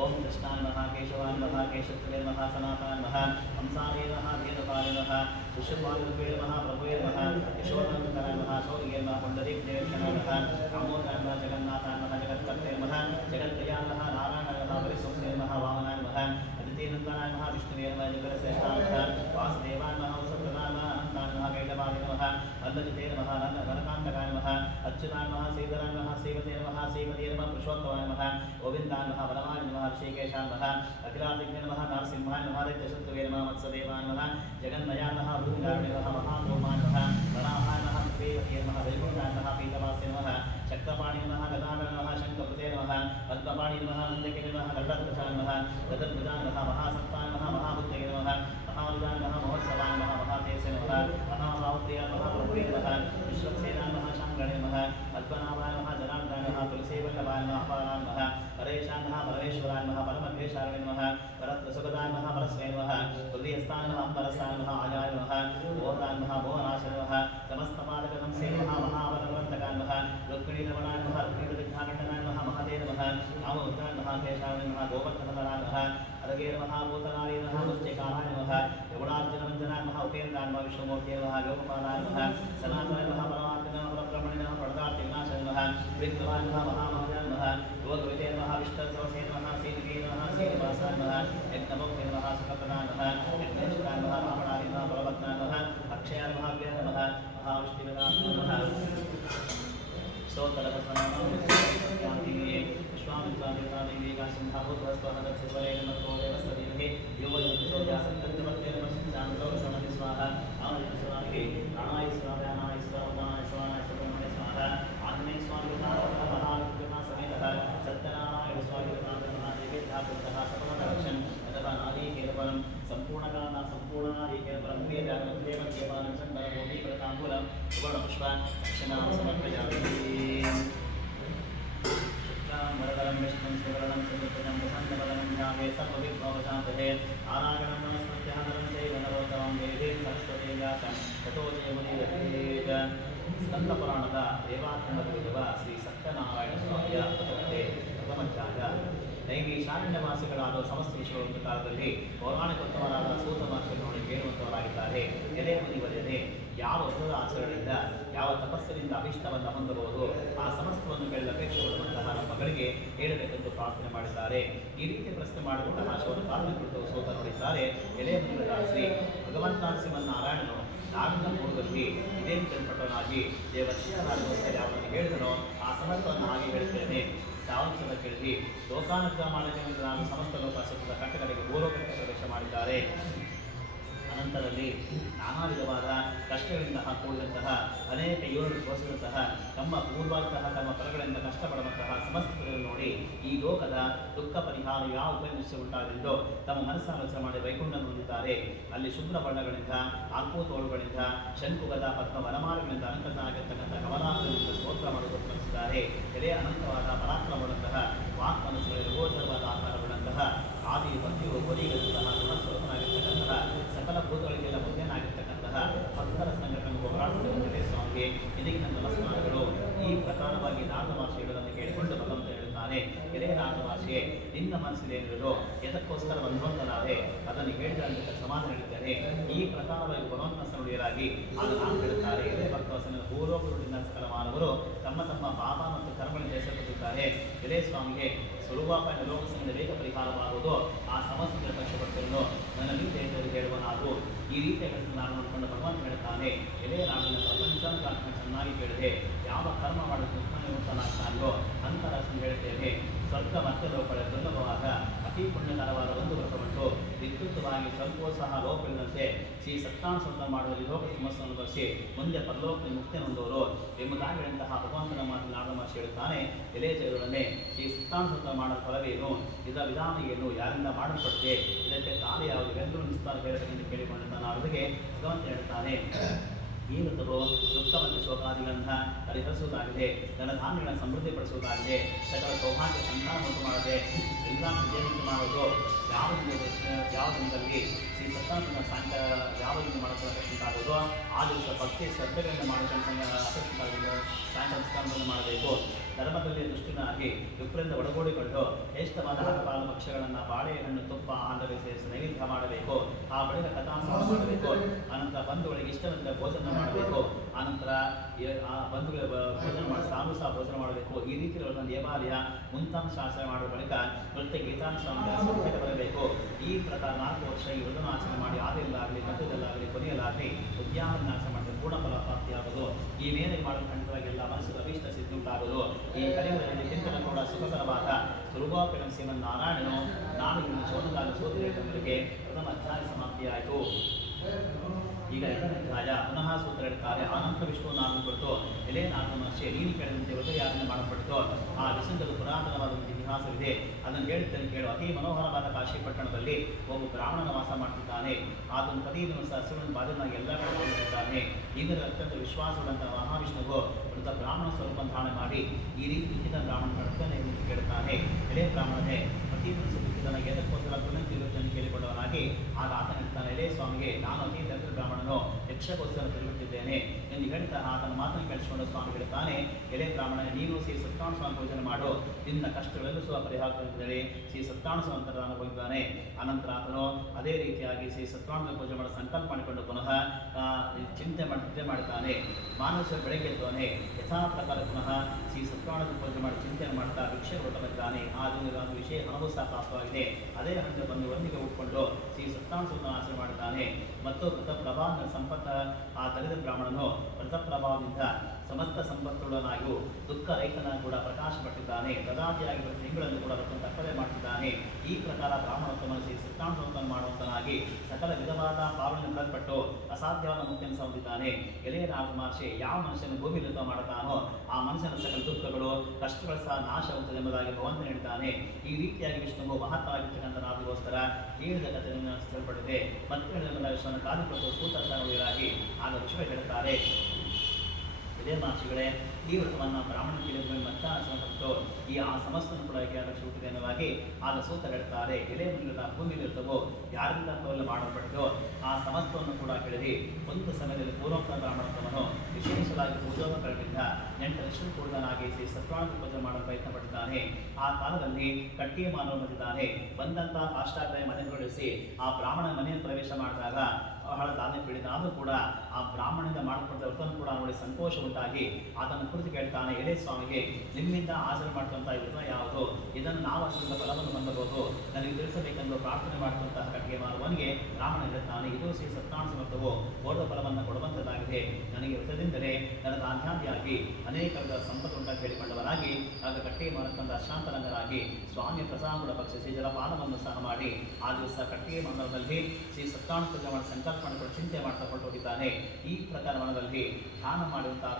ओम कृष्णाय नमः केशवाय नमः केशवत्वये नमः सनातनाय नमः हंसाय नमः धेनुकाय नमः शिशुपालरूपे नमः प्रभुवे नमः यशोधनन्दनाय नमः शौर्ये नमः पुण्डरीकदेवक्षणाय नमः दामोदराय नमः जगन्नाथाय नमः जगत्कर्ते नमः जगत्त्रयाय नमः नारायणाय नमः परिसुप्ते नमः वामनाय नमः अदितिनन्दनाय नमः विष्णुवे नमः जगत्श्रेष्ठाय नमः वासुदेवाय नमः वसुप्रदाय नमः अनन्ताय नमः कैटभाय नमः वल्लभिते नमः नरकान्तकाय नमः अच्युताय नमः श्रीधराय नमः श्रीमते नमः श्रीमते नमः पुरुषोत्तमाय नमः गोविन्दाय नमः वरमाय नमः ऋषिकेशाय नमः अखिलादिज्ञ नमः नरसिंहाय नमः दैत्यशत्रुवे नमः मत्स्यदेवाय नमः जगन्मयाय नमः भूमिकारुणे नमः महाभूमाय नमः वराहाय नमः देवते नमः वैकुण्ठाय नमः पीतवासे नमः चक्रपाणि नमः गदाधर नमः शङ्खकृते नमः पद्मपाणि नमः नन्दके नमः गरुडध्वजाय नमः गदध्वजाय नमः महासत्ताय नमः महाबुद्धये नमः महाबुधाय नमः महोत्सवाय नमः महातेजसे नमः महाभावप्रियाय नमः प्रभुवे नमः विश्वक्सेनाय नमः शाङ्गणे नमः पद्मनाभाय नमः जनार्दनाय नमः तुलसीवल्लभाय नमः अपाराय नमः परेशाय नमः परमेश्वराय नमः परमद्वेषाय नमः परत्रसुखदाय नमः परस्मै नमः हृदयस्थाय नमः अम्बरसाय नमः आयाय नमः भोराय नमः भुवनाशाय नमः समस्तपादकं से नमः महावरवर्तकाय नमः रुक्मिणीरमणाय नमः रुक्मिणीविघ्नाकण्डनाय नमः महते नमः नामरुद्राय नमः केशाय नमः गोवर्धनधराय नमः अरगे नमः भूतनाय नमः मुच्चकाय नमः यवनार्जुनवन्दनाय नमः उपेन्द्राय नमः विष्णुमूर्ते नमः योगपालाय नमः सनातनाय नमः परमात्मने नमः परब्रह्मणे नमः पदार्थविनाशाय नमः विघ्नवाय नमः महामहाय नमः योगविदे नमः विष्णुसरसे नमः श्रीनिधे नमः श्रीनिवासाय नमः यज्ञमुक्ते नमः सुखप्रदाय नमः यज्ञेश्वराय नमः रावणाय नमः बलवत्नाय नमः अक्षयाय नमः व्याय नमः महाविष्णुविनाशाय नमः स्तोत्रकथनामि विश्वामित्रादेवी कासिंहाभूतस्वहदस्वरे नमो देवस्तदेवहे योगयोगसोजासन्तर्गमत्ते नमः समति स्वाहा आनन्दस्वामिके प्राणाय स्वाहा नाय स्वाहा स्वाहा सुब्रह्मण्य स्वाहा आत्मे स्वामिका महाविष्णुना समेतः सत्यनारायण स्वामिका महादेवी धातुतः सकलदर्शन तथा नादी केवलं संपूर्णकाना संपूर्णादि केवलं वेदान्तदेव केवलं संतरभूमि प्रतांबूलं सुवर्णपुष्प दक्षिणां समर्पयामि वरदं विष्णुं सुवर्णं सुकृतं प्रसन्नवदनं ध्याये सर्वविघ्नोपशान्तये नारायणं नमस्कृत्य नरं चैव नरोत्तमं देवीं सरस्वतीं व्यासं ततो जयमुदीरयेत् स्कन्दपुराणದ ದೇವಾತ್ಮಕವಿರುವ ಶ್ರೀ ಸತ್ಯನಾರಾಯಣ ಸ್ವಾಮಿಯ ಕಥೆ ಪ್ರಥಮಧ್ಯಾಯ. ನೈಗೆ ಈಶಾನ್ಯವಾಸಿಗಳಾದ ಸಮಸ್ತೀಶ್ವರ ಒಂದು ಕಾಲದಲ್ಲಿ ಪೌರಾಣಿಕೋತ್ತಮರಾದ ಸೂತ ಮಹರ್ಷಿಯನ್ನು ನೋಡಿ ಕೇಳುವಂತವರಾಗಿದ್ದಾರೆ. ಎಲೆ ಮುನಿವರೆಯದೆ ಯಾವ ವ್ರತದ ಆಚರಣೆಯಿಂದ ಯಾವ ತಪಸ್ಸಿನಿಂದ ಅಭಿಷ್ಟವನ್ನು ಹೊಂದಬಹುದು ಆ ಸಮಸ್ತವನ್ನು ಕೇಳಿದ ಅಪೇಕ್ಷೆ ಪಡುವಂತಹ ನಮ್ಮ ಮಗಳಿಗೆ ಹೇಳಬೇಕೆಂದು ಪ್ರಾರ್ಥನೆ ಮಾಡಿದ್ದಾರೆ. ಈ ರೀತಿ ಪ್ರಶ್ನೆ ಮಾಡಿಕೊಂಡ ಆಶವನ್ನು ಪ್ರಾರ್ಥನೆ ಕುರಿತು ಸೂತ ನೋಡಿದ್ದಾರೆ. ಎಲೆ ಮುನಿವರ ಶ್ರೀ ಭಗವಂತ ಶ್ರೀಮನ್ನಾರಾಯಣನು ನಾಗನ ಪೂರ್ವದಲ್ಲಿ ಇದೇ ಕಲ್ಪಟ್ಟವನಾಗಿ ದೇವರ್ಷಿಯರಾಗೋಸ್ಕರ ಯಾವನಿಗೆ ಹೇಳಿದನೋ ಆ ಸಮಸ್ತವನ್ನು ಹಾಗೆ ಹೇಳುತ್ತೇನೆ. ಸಾವಂಶದ ಕೇಳಿ ಲೋಕಾನುಗ್ರಹ ಮಾಡಬೇಕೆಂದು ನಾನು ಸಮಸ್ತ ಲೋಕ ಸುಖದ ಕಟ್ಟಗಳಿಗೆ ಭೂಲೋಕಕ್ಕೆ ಪ್ರವೇಶ ಮಾಡಿದ್ದಾರೆ. ಅನಂತರದಲ್ಲಿ ನಾನಾ ವಿಧವಾದ ಕಷ್ಟಗಳಿಂದ ಕೂಡಿದಂತಹ ಅನೇಕ ಯೋಗಗಳು ತೋರಿಸಿದಂತಹ ತಮ್ಮ ಪೂರ್ವಾಂತಹ ತಮ್ಮ ಫಲಗಳಿಂದ ಕಷ್ಟಪಡುವಂತಹ ಸಮಸ್ಯೆಗಳನ್ನು ನೋಡಿ ಈ ಲೋಕದ ದುಃಖ ಪರಿಹಾರ ಯಾವ ಉಪನಿಷ್ಠೆ ಉಂಟಾಗಿದ್ದೋ ತಮ್ಮ ಮನಸ್ಸನ್ನು ಆಲೋಚನೆ ಮಾಡಿ ವೈಕುಂಠವನ್ನು ಹೊಂದಿದ್ದಾರೆ. ಅಲ್ಲಿ ಶುಭ್ರ ಬಣ್ಣಗಳಿಂದ ಆಲ್ಪೋತೋಳುಗಳಿಂದ ಶಂಕುಗದ ಪದ್ಮ ವನಮಾಲಗಳಿಂದ ಅಲಂಕೃತನಾಗಿರ್ತಕ್ಕಂಥ ಕಮಲಾಲಯದಿಂದ ಸ್ತೋತ್ರ ಮಾಡುವುದು ಕಲಿಸಿದ್ದಾರೆ. ಎಲೆ ಅನಂತವಾದ ಪರಾಕ್ರಮಗಳಂತಹ ವಾಕ್ ಮನಸ್ಸುಗಳಿಗೆ ಗೋಚರವಾದ ಆಕಾರಗಳಂತಹ ಆದಿ ಭಕ್ತಿಯು ಕೊರಿಗಂತಹ ಗುಣಸ್ವರೂಪನಾಗಿರ್ತಕ್ಕಂತಹ ಸಕಲ ಭೂತಗಳಿಗೆಲ್ಲ ಮುದ್ದೆನಾಗಿರ್ತಕ್ಕಂತಹ ಭಕ್ತರ ಸಂಘಟನೆ ಹೋರಾಡುತ್ತಿರುವಂತೆ ಸ್ವಾಮಿಗೆ ಇದಕ್ಕೆ ನನ್ನ ನಮಸ್ಕಾರಗಳು. ಈ ಪ್ರಕಾರವಾಗಿ ನಾಗಮಹರ್ಷಿ ಹೇಳುವುದನ್ನು ಕೇಳಿಕೊಂಡು ಭಗವಂತ ಹೇಳುತ್ತಾನೆ, ಎಲೆ ನಾಗಮಹರ್ಷಿಯೇ, ನಿನ್ನ ಮನಸ್ಸಿದೇನಿರುವುದೋ ಎದಕ್ಕೋಸ್ಕರ ಬಂಧುವಂತನಾದೆ ಅದನ್ನು ಹೇಳಿದಂತೆ ಸಮಾಧಾನ ಹೇಳಿದ್ದೇನೆ. ಈ ಪ್ರಕಾರವಾಗಿ ಭಗವಂತನ ನುಡಿಯಲಾಗಿ ಆಗ ನಾನು ಹೇಳುತ್ತಾರೆ, ಎಲೆ ಭಕ್ತವಸನ ಪೂರ್ವಪುರುಷಿನ ಸಕಲ ಮಾನವರು ತಮ್ಮ ತಮ್ಮ ಪಾಪ ಮತ್ತು ಕರ್ಮಗಳನ್ನು ಜಯಿಸಲ್ಪಟ್ಟಿದ್ದಾರೆ. ಎಲೆ ಸ್ವಾಮಿಗೆ ಸುಲಭಾಪಾಯ ಲೋಕಸಂಘದ ವೇಗ ಪರಿಹಾರವಾಗುವುದು ಆ ಸಮಸ್ಯೆಗಳ ಕಷ್ಟಪಟ್ಟನ್ನು ನನ್ನ ನೀತಿಯಲ್ಲಿ ಹೇಳುವ ನಾವು ಈ ರೀತಿಯ ಕೆಲಸ ನಾನು ನೋಡಿಕೊಂಡು ಭಗವಂತ ಹೇಳುತ್ತಾನೆ, ಎಲೆ ನಾನು ಪ್ರಪಂಚ ಚೆನ್ನಾಗಿ ಕೇಳಿದೆ ಯಾವ ಕರ್ಮ ಮಾಡುವುದು ಮುಕ್ತನಾಗ್ತಾನೆಯೋ ಅಂತರ ಹೇಳ್ತೇನೆ. ಸ್ವರ್ಗ ಮತ್ತೆ ಲೋಕಗಳ ದುರ್ಲಭವಾದ ಅತಿ ಪುಣ್ಯಕರವಾದ ಒಂದು ವ್ರತವುಂಟು. ವಿದ್ಯುಕ್ತವಾಗಿ ಸ್ವಲ್ಪವೂ ಸಹ ಲೋಕವಿಲ್ಲದಂತೆ ಶ್ರೀ ಸತ್ಯಾನುಸಂಧಾನ ಮಾಡುವಲ್ಲಿ ಲೋಕ ಸಮಸ್ಯೆಯನ್ನು ಬರೆಸಿ ಮುಂದೆ ಪರಲೋಕ ಮುಕ್ತಿ ಹೊಂದುವರು ಎಂಬುದಾಗಿರುವಂತಹ ಭಗವಂತನ ಮಾತು ನಾಡ ಮಹರ್ಷಿ ಹೇಳುತ್ತಾನೆ. ಎಲೆ ಜಗಳನ್ನೇ ಶ್ರೀ ಸತ್ಯಾನುಸಂಧಾನ ಮಾಡುವ ಫಲವೇನು, ಇದರ ವಿಧಾನ ಏನು, ಯಾರಿಂದ ಮಾಡಲ್ಪಟ್ಟಿದೆ, ಇದಕ್ಕೆ ಕಾಲ ಯಾವುದು ಎಲ್ಲರೂ ನಿಸ್ತಾರ ಹೇಳಬೇಕೆಂದು ಕೇಳಿಕೊಂಡಂತ ನಾಡುವಿಗೆ ಭಗವಂತ ಹೇಳ್ತಾನೆ. ಈ ವ್ರತವು ದುಃಖ ಮತ್ತು ಶೋಕಾದಿಗಳನ್ನು ಪರಿಹರಿಸುವುದಾಗಿದೆ, ಧನಧಾನ್ಯಗಳನ್ನು ಸಮೃದ್ಧಿಪಡಿಸುವುದಾಗಿದೆ, ಸಕಲ ಸೌಭಾಗ್ಯ ಸಂತಾನ ಉಂಟು ಮಾಡದೆ ಎಲ್ಲ ವಿಜಯವಂತ ಮಾಡುವುದು. ಯಾವ ದಿನದಲ್ಲಿ ಶ್ರೀ ಸತ್ಯಾನುಸಂಧಾನ ಸಾಯಂಕಾಲ ಯಾವ ದಿನ ಮಾಡೋಕ್ಕೆ ಉಂಟಾಗುವುದೋ ಆ ದಿವಸ ಭಕ್ತಿ ಶ್ರದ್ಧೆಗಳನ್ನು ಮಾಡೋದನ್ನು ಆಕರ್ಷಿತವಾಗಿದ್ದು ಸಾಯಂಕಾಲ ಸತ್ಯಾನುಸಂಧಾನ ಮಾಡಬೇಕು. ಧರ್ಮದಲ್ಲಿ ದುಷ್ಟನಾಗಿ ವಿಪ್ರಿಂದ ಒಳಗೂಡಿಕೊಂಡು ಶ್ರೇಷ್ಠವಾದ ಹಲವಾರು ಭಕ್ಷ್ಯಗಳನ್ನು ಬಾಳೆಹಣ್ಣು, ತುಪ್ಪ, ಆಹಾರ ಸೇರಿಸಿ ನೈವೇದ್ಯ ಮಾಡಬೇಕು. ಆ ಬಳಿಕ ಕಥಾಶ್ರವಣ ಮಾಡಬೇಕು. ಅನಂತರ ಬಂಧುಗಳಿಗೆ ಇಷ್ಟವಂತ ಭೋಜನ ಮಾಡಬೇಕು. ಆನಂತರ ಆ ಬಂಧುಗಳ ಭೋಜನ ಮಾಡಿ ಸಾಲು ಸಹ ಭೋಜನ ಮಾಡಬೇಕು. ಈ ರೀತಿ ದೇವಾಲಯ ಮುಂತಾದ ಶಾಸನ ಮಾಡಿದ ಬಳಿಕ ನೃತ್ಯ ಗೀತಾನುಷ್ಠಾನ ಬರಬೇಕು. ಈ ಪ್ರಕಾರ 4 ವರ್ಷ ಈ ವ್ರತನ ಆಚರಣೆ ಮಾಡಿ ಆದಿಯಲ್ಲಾಗಲಿ ಮಧ್ಯದಲ್ಲಾಗಲಿ ಕೊನೆಯಲ್ಲಾಗಲಿ ಉದ್ಯಾನನಾಶ ಮಾಡಿದ ಪೂರ್ಣ ಫಲ ಪ್ರಾಪ್ತಿಯಾಗುವುದು. ಈ ಮೇಲೆ ಮಾಡಲು ಖಂಡಿತವಾಗಿ ಎಲ್ಲ ಮನಸ್ಸು ಅಭೀಷ್ಟ ಸಿದ್ಧಿ ಉಂಟಾಗುವುದು. ಈ ಕಲಿಯುಗದಲ್ಲಿ ಚಿಂತನ ಕೂಡ ಸುಖಕರವಾದ ಸ್ವರೂಪಾಪಿನ ಶ್ರೀಮನ್ನಾರಾಯಣನು ನಾನು ಇನ್ನು ಸೋದಗಾಲ ಸೋದರಿಗಳಿಗೆ ಪ್ರಥಮ ಅಧ್ಯಾಯ ಸಮಾಪ್ತಿಯಾಯಿತು. ಈಗ 2ನೇ ಅಧ್ಯಾಯ ಪುನಃ ಸೂತ್ರ ಹೇಳ್ತಾರೆ. ಅನಂತ ವಿಷ್ಣು ನಾನು ಕೊಟ್ಟು ಎಲೆ ನಾಲ್ಕು ಮಹರ್ಷಿ ನೀನು ಕೇಳಿದಂತೆ ವ್ರತಯಾಗನೆ ಮಾಡಲ್ಪಟ್ಟು ಆ ವಿಷಯದಲ್ಲಿ ಪುರಾತನವಾದ ಒಂದು ಇತಿಹಾಸವಿದೆ, ಅದನ್ನು ಹೇಳುತ್ತೇನೆ ಕೇಳು. ಅತಿ ಮನೋಹರವಾದ ಕಾಶಿ ಪಟ್ಟಣದಲ್ಲಿ ಒಬ್ಬ ಬ್ರಾಹ್ಮಣನ ವಾಸ ಮಾಡ್ತಿದ್ದಾನೆ. ಆತನು ಪ್ರತಿದಿನ ಶಿವನ ಬಾಧನಾಗಿ ಎಲ್ಲ ಕಡೆ ಮಾಡುತ್ತಿದ್ದಾನೆ. ಇದರ ಅತ್ಯಂತ ವಿಶ್ವಾಸವುಳ್ಳಂತಹ ಮಹಾವಿಷ್ಣುವು ವೃತ ಬ್ರಾಹ್ಮಣ ಸ್ವರೂಪ ಧಾರಣೆ ಮಾಡಿ ಈ ರೀತಿ ಲಿಖಿತ ಬ್ರಾಹ್ಮಣ ನಡ್ತಾನೆ ಎಂದು ಕೇಳುತ್ತಾನೆ. ಎಲೆ ಬ್ರಾಹ್ಮಣನೇ ಪ್ರತಿದಿನ ನನಗೆ ಎದಕ್ಕೋಸ್ಕರ ಪುನಃತಿರುತ್ತನ್ನು ಕೇಳಿಕೊಂಡವನಾಗಿ ಆಗ ಆತ ಹೇಳ್ತಾನೆ, ಎಲೆ ಸ್ವಾಮಿಗೆ ನಾನು ಅತಿ ದರಿದ್ರ ಬ್ರಾಹ್ಮಣನು ಯಕ್ಷಗೋಸ್ಕರ ತಿರುಗುತ್ತಿದ್ದೇನೆ ಎಂದು ಹೇಳ್ತಾ ಆತನ ಮಾತನ್ನು ಕೇಳಿಸಿಕೊಂಡು ಸ್ವಾಮಿ ಹೇಳ್ತಾನೆ, ಎಲೆ ಬ್ರಾಹ್ಮಣ ನೀನು ಶ್ರೀ ಸತ್ಯಾನುಸಂಧಾನ ಪೂಜನೆ ಮಾಡು, ನಿನ್ನ ಕಷ್ಟಗಳೆಲ್ಲೂ ಸಹ ಪರಿಹಾರದಲ್ಲಿ ಶ್ರೀ ಸತ್ಯಾನುಸಂಧಾನ ಅನುಭವಿದ್ದಾನೆ. ಅನಂತರ ಆತನು ಅದೇ ರೀತಿಯಾಗಿ ಶ್ರೀ ಸತ್ಯಾನುಸಂಧಾನ ಪೂಜೆ ಮಾಡೋ ಸಂಕಲ್ಪ ಮಾಡಿಕೊಂಡು ಪುನಃ ಚಿಂತೆ ಮಾಡುತ್ತಾನೆ. ಮಾನವ ಬೆಳಗ್ಗೆ ಎದ್ದವನೇ ಯಥಾ ಪ್ರಕಾರ ಪುನಃ ಶ್ರೀ ಸತ್ಯಾನುಸಂಧಾನ ಪೂಜೆ ಮಾಡಿ ಚಿಂತನೆ ಮಾಡ್ತಾ ಭಿಕ್ಷೆ ಹೊರಟಿದ್ದಾನೆ. ಆ ದಿನದ ವಿಷಯ ಹಣವೂ ಸಹ ಪ್ರಾಪ್ತವಾಗಿದೆ. ಅದೇ ಹಂತ ಬಂದು ಒಂದಿಗೆ ಉಟ್ಕೊಂಡು ಶ್ರೀ ಸತ್ಯಾನುಸಂಧಾನ ಆಚರಣೆ ಮಾಡುತ್ತಾನೆ. ಮತ್ತು ವ್ರತಪ್ರಭಾವ ಸಂಪತ್ತ ಆ ದಲಿತ ಬ್ರಾಹ್ಮಣನು ವ್ರತಪ್ರಭಾವದಿಂದ ಸಮಸ್ತ ಸಂಪತ್ತುಳ್ಳನಾಗಿಯೂ ದುಃಖ ರಹಿತನಾಗಿ ಕೂಡ ಪ್ರಕಾಶಪಟ್ಟಿದ್ದಾನೆ. ಪ್ರದಾದಿಯಾಗಿ ಪ್ರತಿ ತಿಂಗಳನ್ನು ಕೂಡ ವ್ರತ ತಪ್ಪದೆ ಮಾಡುತ್ತಿದ್ದಾನೆ. ಈ ಪ್ರಕಾರ ಬ್ರಾಹ್ಮಣೋತ್ತಮನ ಶ್ರೀ ಸತ್ಯಾನುಸಂಧಾನ ಮಾಡುವಂತನಾಗಿ ಸಕಲ ವಿಧವಾದ ಪಾವನೆ ಬಿಡಲ್ಪಟ್ಟು ಅಸಾಧ್ಯವಾದ ಮುಕ್ತಿಯನ್ನು ಹೊಂದಿದ್ದಾನೆ. ಎಲೆಯ ನಾಲ್ಕು ಮಹರ್ಷಿ ಯಾವ ಮನುಷ್ಯನ ಭೂಮಿ ನೃತ್ಯ ಮಾಡುತ್ತಾನೋ ಆ ಮನುಷ್ಯನ ಸಕಲ ದುಃಖಗಳು ಕಷ್ಟಗಳು ಸಹ ನಾಶವಾಗುತ್ತದೆ ಎಂಬುದಾಗಿ ಭಗವಂತ ನೀಡುತ್ತಾನೆ. ಈ ರೀತಿಯಾಗಿ ವಿಷ್ಣುವು ಮಹತ್ವವಾಗಿರ್ತಕ್ಕಂಥ ನಾದಿಗೋಸ್ಕರ ಹೇಳಿದ ಕಥೆಯನ್ನು ಸ್ಥಳಪಟ್ಟಿದೆ. ಮತ್ತೆ ಹೇಳಿದ ವಿಶ್ವನ ಕಾಲುಕೊಟ್ಟು ಸೂತ್ರಸಾಗಿ ಆಗ ವಿಶ್ವ ಹೇಳುತ್ತಾರೆ, ಇದೇ ಮಹರ್ಷಿಗಳೇ ಈ ವ್ರತವನ್ನು ಬ್ರಾಹ್ಮಣ ಕೇಳಿದ ಮತ್ತಾಚರಣೆ ಈ ಆ ಸಮಸ್ತನ್ನು ಕೂಡ ರಕ್ಷಿಸುತ್ತದೆ ಎನ್ನುವಾಗಿ ಆಗ ಸೂತ್ರ ಹೇಳ್ತಾರೆ. ಎಲೆ ಮುಂದಿನ ಭೂಮಿ ಇರ್ತವೋ ಯಾರಿಂದ ತೋಲೆ ಮಾಡಲ್ಪಟ್ಟೋ ಆ ಸಮಸ್ತವನ್ನು ಕೂಡ ಕೇಳಿರಿ. ಒಂದು ಸಮಯದಲ್ಲಿ ಪೂರ್ವೋಕ್ತ ಬ್ರಾಹ್ಮಣತ್ವವನ್ನು ವಿಶೇಷವಾಗಿ ಪೂಜೋಪಕರಣದಿಂದ 8 ಲಕ್ಷ ಕೂಡನಾಗಿ ಶ್ರೀ ಸತ್ಯಾನುಸಂಧಾನ ಪೂಜೆ ಮಾಡಲು ಪ್ರಯತ್ನ ಪಟ್ಟಿದ್ದಾನೆ. ಆ ಕಾಲದಲ್ಲಿ ಕಟ್ಟಿಗೆ ಮಾನವ ಬಂದಿದ್ದಾನೆ. ಬಂದಂತಹ ಅಷ್ಟಾಗ್ರಹ ಮನೆಗೊಳಿಸಿ ಆ ಬ್ರಾಹ್ಮಣ ಮನೆಯನ್ನು ಪ್ರವೇಶ ಮಾಡಿದಾಗ ಬಹಳ ದಾನ್ಯ ಪೀಡಿತ ಆದರೂ ಕೂಡ ಆ ಬ್ರಾಹ್ಮಣದಿಂದ ಮಾಡಿಕೊಂಡ ವ್ರತವನ್ನು ಕೂಡ ನೋಡಿ ಸಂತೋಷ ಉಂಟಾಗಿ ಆತನ ಕುರಿತು ಕೇಳ್ತಾನೆ, ಎಲೆ ಸ್ವಾಮಿಗೆ ನಿಮ್ಮಿಂದ ಆಚರಣೆ ಮಾಡುವಂತಹ ವ್ರತ ಯಾವುದು, ಇದನ್ನು ನಾವು ಅದರಿಂದ ಫಲವನ್ನು ಹೊಂದಬಹುದು, ನನಗೆ ತಿಳಿಸಬೇಕೆಂದು ಪ್ರಾರ್ಥನೆ ಮಾಡುವಂತಹ ಕಟ್ಟಿಗೆ ಮಾರುವವನಿಗೆ ಬ್ರಾಹ್ಮಣ ಹೇಳುತ್ತಾನೆ, ಇದು ಶ್ರೀ ಸತ್ಯಾನುಸಂಧಾನ ವ್ರತವು ಓರ್ವ ಫಲವನ್ನು ಕೊಡುವಂಥದ್ದಾಗಿದೆ. ನನಗೆ ವ್ರತದಿಂದಲೇ ನನ್ನ ದಾನ್ಯಾದಿಯಾಗಿ ಅನೇಕ ಸಂಪತ್ತು ಉಂಟಾಗಿ ಹೇಳಿಕೊಂಡವರಾಗಿ ಆಗ ಕಟ್ಟಿಗೆ ಮಾರತಂದ ಶಾಂತರಂಗರಾಗಿ ಸ್ವಾಮಿಯ ಪ್ರಸಾದ ಭಕ್ಷಿಸಿ ಜಲಪಾನವನ್ನು ಸಹ ಮಾಡಿ ಆ ದಿವಸ ಕಟ್ಟಿಗೆ ಮಂಡಲದಲ್ಲಿ ಶ್ರೀ ಸತ್ಯಾನುಸಂಧಾನ ಸಂಕಲ್ಪ ಮಾಡಿಕೊಂಡು ಚಿಂತೆ ಮಾಡ್ತಾ ಹೊರಟೋಗಿದ್ದಾನೆ. ಈ ಪ್ರಕಾರ ಮನದಲ್ಲಿ ಧ್ಯಾನ ಮಾಡುವಂತಹ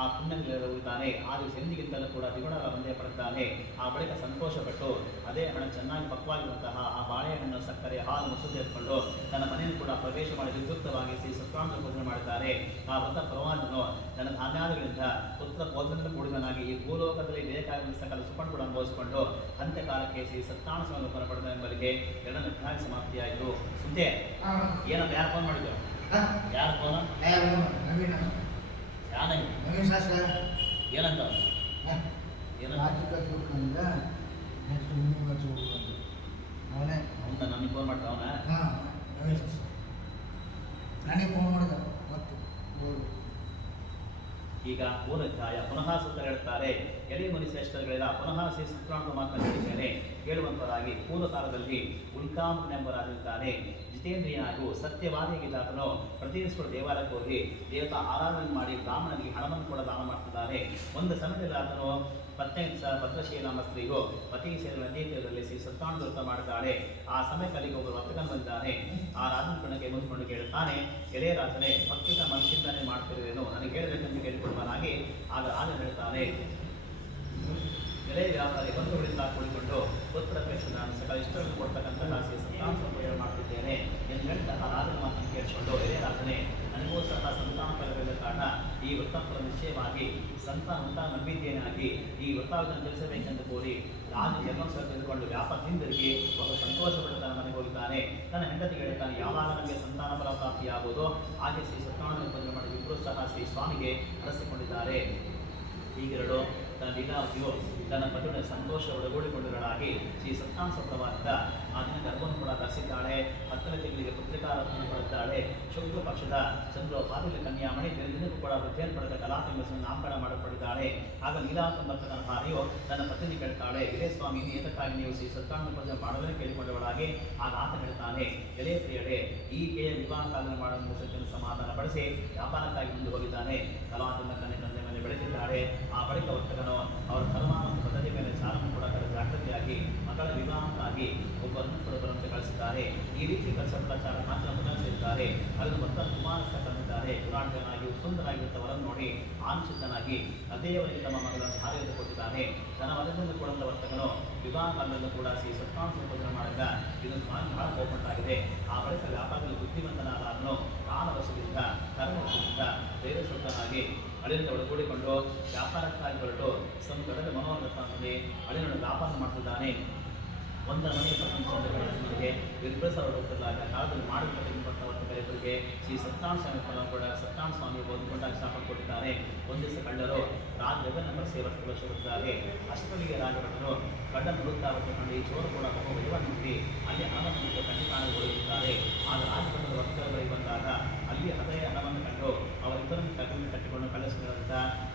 ಆ ಪುಣ್ಯಗಳಿದ್ದಾನೆ. ಆ ದಿವಸ ಎಂದಿಗಿಂತಲೂ ಕೂಡ ದ್ವಿಗುಣಗಳ ಒಂದೇ ಪಡೆದಿದ್ದಾನೆ. ಆ ಬಳಿಕ ಸಂತೋಷಪಟ್ಟು ಅದೇ ಹಣ ಚೆನ್ನಾಗಿ ಪಕ್ವಾಗಿರುವಂತಹ ಆ ಬಾಳೆಹಣ್ಣು ಸಕ್ಕರೆ ಹಾಲು ಮುಸುದು ಎತ್ಕೊಂಡು ತನ್ನ ಮನೆಯನ್ನು ಕೂಡ ಪ್ರವೇಶ ಮಾಡಿ ವಿದ್ಯುಕ್ತವಾಗಿ ಶ್ರೀ ಸತ್ಯಾನುಸಂಧಾನ ಪೂಜನೆ ಮಾಡಿದ್ದಾರೆ. ಆ ವ್ರತ ಪ್ರವಾಹವನ್ನು ತನ್ನ ಧಾನ್ಯಾದಿಗಳಿಂದ ಪುತ್ರ ಪೋತ್ರದಿಂದ ಕೂಡಿದನಾಗಿ ಈ ಭೂಲೋಕದಲ್ಲಿ ಬೇಕಾದ ಸಕಲ ಸುಖವನ್ನು ಕೂಡ ಅನುಭವಿಸಿಕೊಂಡು ಅಂತ್ಯಕಾಲಕ್ಕೆ ಶ್ರೀ ಸತ್ಯಾನುಸಂಧಾನ ಪಡೆದ ಎಂಬರಿಗೆ 2ನೇ ಅಧ್ಯಾಯ ಸಮಾಪ್ತಿಯಾಯಿತು. ಸುದ್ದಿ ಏನಪ್ಪ ಯಾರು ಫೋನ್ ಮಾಡಿದ್ರು? ಯಾರು ಫೋನ್? ಏನಂತ ಅವನ ನನಗೆ ಫೋನ್ ಮಾಡ್ತಾ ಅವನ ನನಗೆ ಫೋನ್ ಮಾಡಿದ. ಈಗ 3ನೇ ಅಧ್ಯಾಯ ಪುನಃ ಸೂತ್ರ ಹೇಳ್ತಾರೆ, ಎಲೆ ಮುನಿ ಶ್ರೇಷ್ಠಗಳೆಲ್ಲ ಪುನಃ ಶ್ರೀ ಸತ್ಯಾನುಸಂಧಾನ ಮಾತನಾಡಿದ್ದೇನೆ ಕೇಳುವಂತರಾಗಿ ಪೂರ್ವ ಕಾಲದಲ್ಲಿ ಉಲ್ಕಾಮುನೆಂಬ ರಾಜನಿದ್ದಾನೆ. ಜಿತೇಂದ್ರಿಯನಾಗೂ ಸತ್ಯವಾದಿಯಾಗಿದ್ದ ಆತನು ಪ್ರತಿನಿಧಿಸುವ ದೇವಾಲಯಕ್ಕೆ ಹೋಗಿ ದೇವತಾ ಆರಾಧನೆ ಮಾಡಿ ಬ್ರಾಹ್ಮಣನಿಗೆ ಹಣವನ್ನು ಕೂಡ ದಾನ ಮಾಡ್ತಿದ್ದಾನೆ. ಒಂದು ಸಮಯದಲ್ಲಿ ಆತನು ಭದ್ರಶೀಲ ಎಂಬ ಸ್ತ್ರೀಗೂ ಪತಿಗೆ ಸೇರಿದ ನದಿಯ ತೀರದಲ್ಲಿ ಶ್ರೀ ಸತ್ಯನಾರಾಯಣ ವ್ರತ ಮಾಡಿದ್ದಾಳೆ. ಆ ಸಮಯದಲ್ಲಿ ಒಬ್ಬರು ವರ್ತಕನು ಬಂದಿದ್ದಾನೆ. ಆ ರಾಜನ ಕಣ್ಣಿಗೆ ಮುಗಿದುಕೊಂಡು ಕೇಳುತ್ತಾನೆ, ಎಳೆಯ ರಾಜನೇ, ಭಕ್ತಿದ ಮನುಷ್ಯಂತಾನೆ ಮಾಡ್ತಿರುವೇನು, ನನಗೆ ಹೇಳಬೇಕೆಂದು ಕೇಳಿಕೊಳ್ಳುವನಾಗಿ. ಆಗ ರಾಜ ಹೇಳ್ತಾನೆ, ಎಳೆಯ ವ್ಯಾಪಾರಿ ಬಂಧುಗಳಿಂದ ಕೂಡಿಕೊಂಡು ಪುತ್ರ ಪೇಕ್ಷ ನಾನು ಸಕಲ ಇಷ್ಟಗಳನ್ನು ಕೊಡ್ತಕ್ಕಂತಹ ಶ್ರೀ ಸತ್ಯನಾರಾಯಣ ಮಾಡ್ತಿದ್ದೇನೆ ಎಂದು ಹೇಳ್ತಾ ಆ ರಾಜನ ಮಾತನ್ನು ಕೇಳಿಕೊಂಡು, ಎಳೆಯ ರಾಜನೇ, ನನಗೂ ಸಹ ಸಂತಾನ ಫಲವಿಲ್ಲದ ಕಾರಣ ಈ ವೃತ್ತಾಂತರ ನಿಶ್ಚಯವಾಗಿ ಸಂತಾನ ನಂಬಿದ್ದೇನಾಗಿ ಈ ವೃತ್ತಾಂತವನ್ನು ತಿಳಿಸಬೇಕೆಂದು ಕೋರಿ ರಾಜ ಜನ್ಮೋತ್ಸವ ತೆಗೆದುಕೊಂಡು ವ್ಯಾಪಾರದಿಂದರಿಗೆ ಒಬ್ಬ ಸಂತೋಷಪಟ್ಟು ತನ್ನ ಮನೆಗೆ ಹೋಗಿದ್ದಾನೆ. ತನ್ನ ಹೆಂಡತಿಗೆ ಹೇಳ್ತಾನೆ, ಯಾವಾಗ ನನಗೆ ಸಂತಾನ ಫಲ ಪ್ರಾಪ್ತಿಯಾಗುವುದೋ ಹಾಗೆ ಶ್ರೀ ಸತ್ಯನಾರಾಯಣ ಪೂಜೆ ಮಾಡಿ ಇಬ್ಬರು ಸಹ ಶ್ರೀ ಸ್ವಾಮಿಗೆ ಅರಸಿಕೊಂಡಿದ್ದಾರೆ. ಹೀಗಿರಲು ತನ್ನ ಲೀಲಾವತಿಯು ತನ್ನ ಪತಿಯ ಸಂತೋಷ ಒಳಗೂಡಿಕೊಂಡಿರಲಾಗಿ ಶ್ರೀ ಸತ್ಯನಾರಾಯಣ ಪ್ರವಾದ ಆ ದಿನ ಗರ್ಭವನ್ನು ಕೂಡ ಧರಿಸಿದ್ದಾಳೆ. 10ನೇ ತಿಂಗಳಿಗೆ ಪುತ್ರಿಕಾರತ್ನ ಪಡೆದಿದ್ದಾಳೆ. ಶುಕ್ಲ ಪಕ್ಷದ ಚಂದ್ರ ಪಾದಿಲ ಕನ್ಯಾಮಣಿ ದಿನಕ್ಕೂ ಕೂಡ ವೃದ್ಧಿಯನ್ನು ಪಡೆದ ಕಲಾತಿಂಬಸನ್ನು ನಾಮಕರಣ ಮಾಡಲ್ಪಟ್ಟಿದ್ದಾಳೆ. ಆಗ ಲೀಲಾವತಿ ಹಾರಿಯು ತನ್ನ ಪತ್ನಿ ಕೇಳ್ತಾಳೆ, ಎಲೆ ಸ್ವಾಮಿ, ಏತಕ್ಕಾಗಿ ನೀವು ಶ್ರೀ ಸತ್ಯನಾರಾಯಣ ಪೂಜೆ ಮಾಡಲೇ ಕೇಳಿಕೊಂಡವಳಾಗಿ. ಆಗ ಆತ ಹೇಳ್ತಾನೆ, ಎಲೆ ಪ್ರಿಯಡೆ, ಈಕೆಯ ವಿವಾಹ ಕಾಲದಲ್ಲಿ ಮಾಡುವ ಸತ್ಯನ ಸಮಾಧಾನ ಪಡಿಸಿ ವ್ಯಾಪಾರಕ್ಕಾಗಿ ಮುಂದೆ ಹೋಗಿದ್ದಾನೆ. ಕಲಾತಿಂಬ ತಂದೆ ಮೇಲೆ ಬೆಳೆದಿದ್ದಾರೆ. ಆ ಬಳಿಕ ವರ್ತಕನು ಅವರ ಪರಮಾತ್ಮ ಪದ್ಧತಿ ಮೇಲೆ ಸಾಲನ್ನು ಕೂಡ ಜಾಗೃತಿಯಾಗಿ ಮಕ್ಕಳ ವಿವಾಹಕ್ಕಾಗಿ ಒಬ್ಬರನ್ನು ಕೊಡಬರಂತೆ ಕಳಿಸಿದ್ದಾರೆ. ಈ ರೀತಿ ಕಳಿಸಲ್ಪಟ್ಟ ಮಾತ್ರ ಬದಲಿಸಿದ್ದಾರೆ. ಅದನ್ನು ಭಕ್ತ ಕುಮಾರಸ್ಥ ತಂದಿದ್ದಾರೆ. ಪುರಾಣಿಕನಾಗಿ ಸುಂದರಾಗಿರುತ್ತವರನ್ನು ನೋಡಿ ಆನುಚಿತನಾಗಿ ಅದೇವರಿಗೆ ತಮ್ಮ ಮಗಳನ್ನು ಹಾರಿಯನ್ನು ಕೊಟ್ಟಿದ್ದಾನೆ. ತನ್ನ ಮನದಿಂದ ಕೊಡಂತ ವರ್ತಕನು ವಿವಾಹ ಕಾಲದಲ್ಲೂ ಕೂಡ ಶ್ರೀ ಸತ್ಯನಾರಾಯಣ ಪೂಜೆ ಮಾಡಿದ ಇದನ್ನು ಬಹಳ ಕೋಪಟ್ಟಾಗಿದೆ. ಆ ಬಳಿಕ ವ್ಯಾಪಾರದಲ್ಲಿ ಬುದ್ಧಿವಂತನಾದ ಅವನು ಕಾಲವಶದಿಂದ ಕರ್ಮವಶದಿಂದ ಧೈರ್ಯಶುದ್ಧನಾಗಿ ಅಳಿಯಿಂದ ಒಳಗೂಡಿಕೊಂಡು ವ್ಯಾಪಾರಕ್ಕಾಗಿ ಹೊರಟು ಸಂಕಟದ ಮನೋರಥದಲ್ಲಿ ಅಳಿಯನ್ನು ವ್ಯಾಪಾರ ಮಾಡ್ತಿದ್ದಾನೆ. ಒಂದರ ಮನೆಯ ಮನೆಗೆ ಇಬ್ಬರು ಸಾವಿರ ಹೋಗ್ತಿರಲಾಗ ಕಾಲದಲ್ಲಿ ಮಾಡಿರ್ತಕ್ಕಂಥ ವರ್ತಕರಿಗೆ ಶ್ರೀ ಸತ್ಯನಾರಾಯಣ ಸ್ವಾಮಿ ಕೂಡ ಸತ್ಯನಾರಾಯಣ ಸ್ವಾಮಿ ಓದಿಕೊಂಡಾಗ ಶಾಪ ಕೊಟ್ಟಿದ್ದಾರೆ. ಒಂದು ದಿವಸ ಕಳ್ಳರು ರಾಜನ ಸೇವಕರಿದ್ದಾರೆ. ಅಷ್ಟೊಂದಿಗೆ ರಾಜಭಟರು ಕಳ್ಳನ್ನು ಹುಡುಕ್ತಾ ಕಂಡು ಈ ಚೋರು ಕೂಡ ಬಹು ವಹಿವಾಟಿ ಅಲ್ಲಿ ಹಣವನ್ನು ಕಣ್ಣಿಕಾಣಗೊಳ್ಳುತ್ತಾರೆ. ಆಗ ರಾಜಭಟರ ವರ್ತಕಗಳಿಗೆ ಬಂದಾಗ ಅಲ್ಲಿ ಹಣವನ್ನು ಕಂಡು ಅವರಿಬ್ಬರನ್ನು ಕಟ್ಟಿಕೊಂಡು ಕಳಿಸಿದಂತ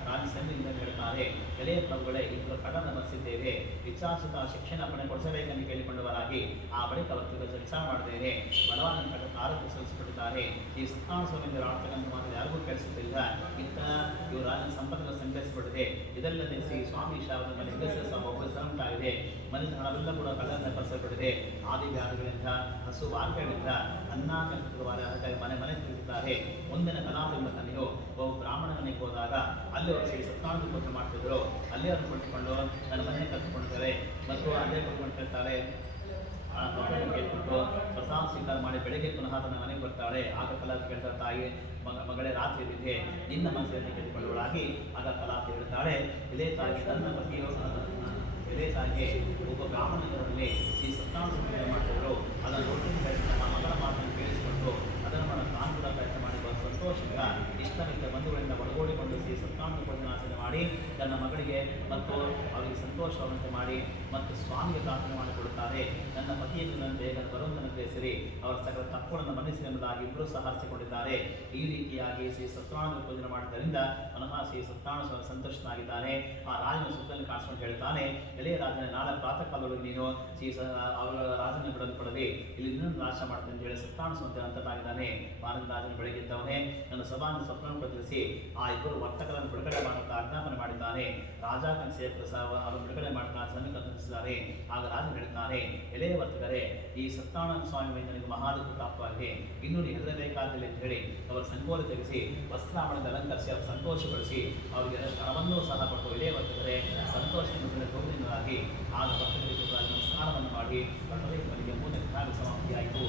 ರಾಜಸೇನೆಯಿಂದ ಹೇಳ್ತಾರೆ, ಎಲೆಯ ಪ್ರಭುಗಳೇ, ಇಬ್ಬರು ಕಳ್ಳನ್ನು ಬರೆಸಿದ್ದೇವೆ, ವಿಚಾರಿಸಿದ ಶಿಕ್ಷಣ ಪಣೆ ಕೊಡಿಸಬೇಕೆಂದು ಕೇಳಿಕೊಂಡವರಾಗಿ ಆ ಬಳಿಕ ವರ್ತಕರು ವಿಚಾರ ಮಾಡಿದ್ದೇನೆ. ಬಲವಾದ ಕಟ್ಟಕ್ಕೆ ಆರೋಗ್ಯ ಸಲ್ಲಿಸಿಕೊಟ್ಟಿದ್ದಾರೆ. ಈ ಸತ್ಯನಾರಾಯಣ ಸ್ವಾಮಿಯಿಂದ ಆಡ್ತಕ್ಕಂಥ ಮಾತ್ರ ಯಾರಿಗೂ ಕೇಳಿಸುತ್ತಿಲ್ಲ. ಇಂಥ ಇವರು ರಾಜನ ಸಂಪತ್ತನ್ನು ಸಂಗ್ರಹಿಸಿಕೊಂಡಿದೆ. ಇದಲ್ಲದೆ ಶ್ರೀ ಸ್ವಾಮಿ ಶಾವನ ಮನೆ ಉಂಟಾಗಿದೆ. ಮನೆಯ ಹಣವೆಲ್ಲ ಕೂಡ ಕಳ್ಳನ್ನು ಕಳಿಸಲ್ಪಟ್ಟಿದೆ. ಆದಿವ್ಯಾಧಿಗಳಿಂದ ಹಸು ವಾರ್ತೆಗಳಿಂದ ಮನೆ ತಿಳಿದಿದ್ದಾರೆ. ಮುಂದಿನ ಕಲಾವಿದ ತನ್ನೆಯು ಬಹು ಬ್ರಾಹ್ಮಣ ಮನೆಗೆ ಹೋದಾಗ ಅಲ್ಲಿ ಅವರು ಶ್ರೀ ಸತ್ಯನಾರಾಯಣ ಪೂಜೆ ಮಾಡ್ತಿದ್ರು. ಅಲ್ಲೇ ಅವರು ಕೊಂಡಿಕೊಂಡು ನನ್ನ ಮನೆಗೆ ಕಲ್ತ್ಕೊಳ್ತಾರೆ ಮತ್ತು ಅಲ್ಲೇ ಕೊಂಡ್ಕೊಂಡಿರ್ತಾರೆ. ಕೇಳ್ಕೊಂಡು ಪ್ರಸಾದ ಸ್ವೀಕಾರ ಮಾಡಿ ಬೆಳಗ್ಗೆ ಪುನಃ ತನ್ನ ಮನೆಗೆ ಬರ್ತಾಳೆ. ಆಗ ಕಲಾತಿ ಕೇಳ್ತಾರೆ, ತಾಯಿ ಮಗಳೇ ರಾತ್ರಿ ಬಿದ್ದೆ ನಿನ್ನ ಮನಸ್ಸನ್ನು ಕೇಳಿಕೊಳ್ಳುವಳಾಗಿ. ಆಗ ಕಲಾತಿ ಹೇಳ್ತಾಳೆ, ಇದೇ ತಾಯಿ ನನ್ನ ಪತಿಯು ಇದೇ ತಾಯಿಗೆ ಒಬ್ಬ ಬ್ರಾಹ್ಮಣರಲ್ಲಿ ಶ್ರೀ ಸತ್ಯನಾರಾಯಣ ಪೂಜೆ ಮಾಡ್ತಿದ್ರು. ಅದನ್ನು ನೋಡಿದ ಮಗಳ ಮಾತನ್ನು ಕೇಳಿಸಿಕೊಂಡು ಅದನ್ನು ನಾನು ಕೂಡ ಪ್ರಯತ್ನ ಮಾಡಿ ಸಂತೋಷದಿಂದ ಇಷ್ಟವಿದ್ದ ಬಂಧುಗಳಿಂದ ಒಳಗೂಡಿಕೊಂಡು ಶ್ರೀ ಸತ್ಯನಾರಾಯಣ ಪೂಜನಾಚರಣೆ ಮಾಡಿ ತನ್ನ ಮಗಳಿಗೆ ಮತ್ತು ಅವರಿಗೆ ಸಂತೋಷವಂತೆ ಮಾಡಿ ಮತ್ತು ಸ್ವಾಮಿಗೆ ಪ್ರಾರ್ಥನೆ ಮಾಡಿಕೊಡುತ್ತಾರೆ. ನನ್ನ ಪತಿಯಂತೆ ಬರುವಂತನಂತೆ ಹೆಸರಿ ಅವರ ಸಕಲ ತಪ್ಪುಗಳನ್ನು ಮನ್ನಿಸಿ ಎಂಬುದಾಗಿ ಇಬ್ಬರು ಸಹ ಹರಿಸಿಕೊಂಡಿದ್ದಾರೆ. ಈ ರೀತಿಯಾಗಿ ಶ್ರೀ ಸತ್ಯನಾರಾಯಣ ಪೂಜನೆ ಮಾಡಿದ್ದರಿಂದ ಪುನಃ ಶ್ರೀ ಸತ್ಯನಾರಾಯಣ ಸ್ವಾಮಿ ಸಂತೋಷನಾಗಿದ್ದಾನೆ. ಆ ರಾಜನ ಸುತ್ತಲೂ ಕಾಣಿಸ್ಕೊಂಡು ಹೇಳ್ತಾನೆ, ಎಳೆಯ ರಾಜನ ನಾಳೆ ಪ್ರಾತಃ ಕಾಲದೊಳಗೆ ನೀನು ಅವರ ರಾಜನ ಬಿಡಲ್ಪಡದೆ ಇಲ್ಲಿ ಇನ್ನೊಂದು ನಾಶ ಮಾಡ್ತೇನೆ ಅಂತ ಹೇಳಿ ಸತ್ಯನಾರಾಯಣ ಸ್ವಾಮಿ ಅಂತನಾಗಿದ್ದಾನೆ. ಭಾರತ ರಾಜನ ಬೆಳಗಿದ್ದವನೇ ನನ್ನ ಸಭಾನ ಸ್ವಪ್ನವನ್ನು ಪ್ರಕಟಿಸಿ ಆ ಇಬ್ಬರು ವರ್ತಕರನ್ನು ಬಿಡುಗಡೆ ಮಾಡುತ್ತಾ ಆಜ್ಞಾಪನೆ ಮಾಡಿದ್ದಾನೆ. ರಾಜ ಸೇವಕರು ಸಹ ಅವರು ಬಿಡುಗಡೆ ಮಾಡುತ್ತಾ ಕಲ್ಪಿಸಿದ್ದಾರೆ. ಆಗ ರಾಜ ಹೇಳುತ್ತಾನೆ, ಎಲೆಯ ವರ್ತಕರೇ, ಈ ಸತ್ಯನಾರಾಯಣ ಸ್ವಾಮಿ ನನಗೆ ಮಹಾದುಃಖ ಪ್ರಾಪ್ತವಾಗಿದೆ. ಇನ್ನೂ ಹೆದರಬೇಕಾದಿಲ್ಲ ಅಂತ ಹೇಳಿ ಅವರ ಸಂಕೋಲೆ ತೆಗೆಸಿ ವಸ್ತ್ರಾವಣದ ಅಲಂಕರಿಸಿ ಅವರು ಸಂತೋಷಗೊಳಿಸಿ ಅವರಿಗೆ ಹಣವನ್ನೂ ಸಹ ಕೊಟ್ಟು ಎಲೆಯ ವರ್ತಕರೇ ಸಂತೋಷದಿಂದ ಗೌರವದಿಂದಾಗಿ ಆಗ ವರ್ತಕರಿಗೆ ನಮಸ್ಕಾರವನ್ನು ಮಾಡಿ ಮನೆಗೆ 3ನೇ ಕಾಲ ಸಮಾಪ್ತಿಯಾಯಿತು.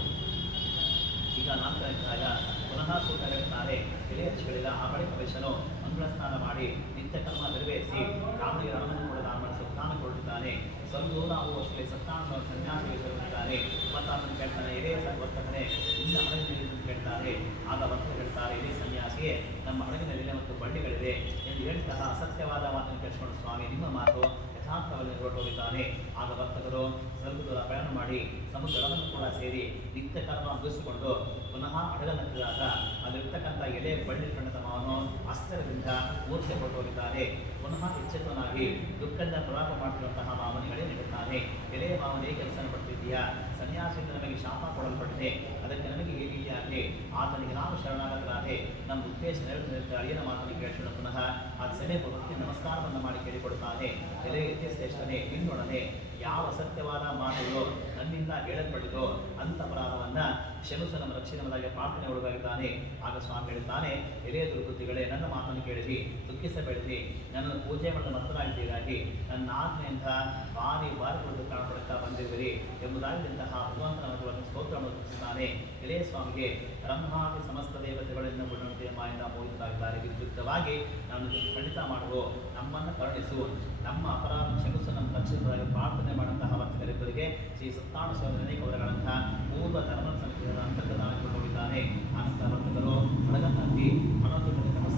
ಈಗ ನಾಲ್ಕನೇದಾಗ ಪುನಃ ಸೂತ ಹೇಳ್ತಾರೆ, ಎಲೆಯ ಹಚ್ಚಿಗಳಿಲ್ಲ. ಆ ಬಳಿಕ ವೈಶ್ಯನು ಮಂಗಳ ಸ್ನಾನ ಮಾಡಿ ನಿತ್ಯ ಕರ್ಮ ನೆರವೇರಿಸಿ ರಾಮನಿಗೆ ಹಣವನ್ನು ಕೂಡ ದಾನ ಮಾಡಿ ಸತ್ಯಾನ ಕೊಟ್ಟಿದ್ದಾನೆ. ಸ್ವಲ್ಪ ದೂರ ಆಗುವಷ್ಟೇ ಸತ್ಯಾನ ಸನ್ಯಾಸಿಗಳಿದ್ದಾನೆ. ಮತ್ತು ಅದನ್ನು ಕೇಳ್ತಾನೆ, ಎಲೆಯ ವರ್ತಕನೇ ನಿನ್ನ ಹಡಗಿನಲ್ಲಿ ಕೇಳ್ತಾರೆ. ಆಗ ವರ್ತಕ ಹೇಳ್ತಾರೆ, ಎಲೆಯ ಸನ್ಯಾಸಿಗೆ ನಮ್ಮ ಹಡಗಿನಲ್ಲಿ ಮತ್ತು ಬಂಡಿಗಳಿದೆ ಎಂದು ಹೇಳ್ತಾ ಅಸತ್ಯವಾದ ಮಾತನ್ನು ಕೇಳಿಸಿಕೊಂಡು, ಸ್ವಾಮಿ ನಿಮ್ಮ ಮಾತು ಯಥಾರ್ಥವಾಗಿ ಹೊರಟೋಗಿದ್ದಾನೆ. ಆಗ ವರ್ತಕರು ಸ್ವಲ್ಪ ದೂರ ಪ್ರಯಾಣ ಮಾಡಿ ಸಮುದ್ರವನ್ನು ಕೂಡ ಸೇರಿ ನಿತ್ಯ ಕರ್ಮ ಮುಗಿಸಿಕೊಂಡು ಪುನಃ ಹಡಗನಕ್ಕಿದಾಗ ಅಲ್ಲಿರ್ತಕ್ಕಂಥ ಎಲೆ ಬಳ್ಳಿ ಕಂಡ ಮಾವನು ಅಸ್ತರದಿಂದ ಮೂರ್ಛೆ ಹೊರಟೋಗಿದ್ದಾರೆ. ಪುನಃ ಎಚ್ಚೆತ್ತನಾಗಿ ದುಃಖದಿಂದ ಪ್ರಲಾಪ ಮಾಡುತ್ತಿರುವಂತಹ ಮಾವನಿಗಳೇ ನೀಡುತ್ತಾನೆ. ಎಲೆಯ ಮಾವನೇ ಕೆಲಸ ಪಡ್ತಿದ್ದೀಯಾ? ಸನ್ಯಾಸಿಯಿಂದ ನಮಗೆ ಶಾಪ ಕೊಡಲ್ಪಟ್ಟಿದೆ. ಅದಕ್ಕೆ ನನಗೆ ಈ ರೀತಿಯಾಗಿ ಆತನಿಗೆ ನಾವು ಶರಣಾಗತರಾದೆ ನಮ್ಮ ಉದ್ದೇಶ ನೆರವೇರಿದ ಅಳಿಯನ ಮಾತನ್ನು ಕೇಳಿಸೋಣ ಪುನಃ ಆ ಸಮೀಪ ಭಕ್ತಿ ನಮಸ್ಕಾರವನ್ನು ಮಾಡಿ ಕೇಳಿಕೊಡುತ್ತಾನೆ. ಎಲೆ ಶ್ರೇಷ್ಠನೇ, ನಿನ್ನೊಡನೆ ಯಾವ ಸತ್ಯವಾದ ಮಾತುಗಳು ನನ್ನಿಂದ ಹೇಳಲ್ಪಟ್ಟಿದೋ ಅಂತ ಅಪರಾಧವನ್ನ ಕ್ಷಮಿಸು, ನಮ್ಮ ರಕ್ಷಣೆಗಾಗಿ ಪ್ರಾರ್ಥನೆ ಒಳಗಾಗಿದ್ದಾನೆ. ಆಗ ಸ್ವಾಮಿ ಹೇಳುತ್ತಾನೆ, ಎಲೆಯ ದುರ್ಬುದ್ಧಿಗಳೇ, ನನ್ನ ಮಾತನ್ನು ಕೇಳಿರಿ, ದುಃಖಿಸಬೇಡಿರಿ, ನನ್ನನ್ನು ಪೂಜೆ ಮಾಡಲು ಮತ್ತರಾಗಿದ್ದೀರಾಗಿ ನನ್ನ ಆಜ್ಞೆಯಿಂದ ಬಾರಿ ಕುಳಿತು ಕಾಣಪಡುತ್ತಾ ಬಂದಿರುವಿರಿ ಎಂಬುದಾಗಿದ್ದಂತಹ ಭಗವಂತನ ಸ್ತೋತ್ರವನ್ನು ಸೂಚಿಸುತ್ತಾನೆ. ಎಲೆಯ ಸ್ವಾಮಿಗೆ ಬ್ರಹ್ಮಾದಿ ಸಮಸ್ತ ದೇವತೆಗಳಿಂದ ಗುಣವಂತೆಯ ಮಾಯಿಂದ ಮೋಹಿತರಾಗಿದ್ದಾರೆ. ವಿದ್ಯುಕ್ತವಾಗಿ ನಾನು ಖಂಡಿತ ಮಾಡುವ ನಮ್ಮನ್ನು ಕರುಣಿಸು, ನಮ್ಮ ಅಪರಾಧ ಕ್ಷಮಿಸು, ನಮ್ಮ ರಕ್ಷಣೆಗಾಗಿ ಪ್ರಾರ್ಥನೆ ಮಾಡುವಂತಹ ವರ್ತಕರಿಬ್ಬರಿಗೆ ಶ್ರೀ ಸತ್ಯನಾರಾಯಣ ಸ್ವಾಮಿ ಅನೇಕ ಅವರುಗಳಂತಹ ಪೂರ್ವ ಧರ್ಮ ಸಂಸ್ಥೆಗಳ ಅಂತರ್ಗತವಾಗಿ ಹೋಗಿದ್ದಾನೆ. ಅಂತ ವರ್ತಕರು ಒಳಗನ್ನಂತಿ ಮನೋಜ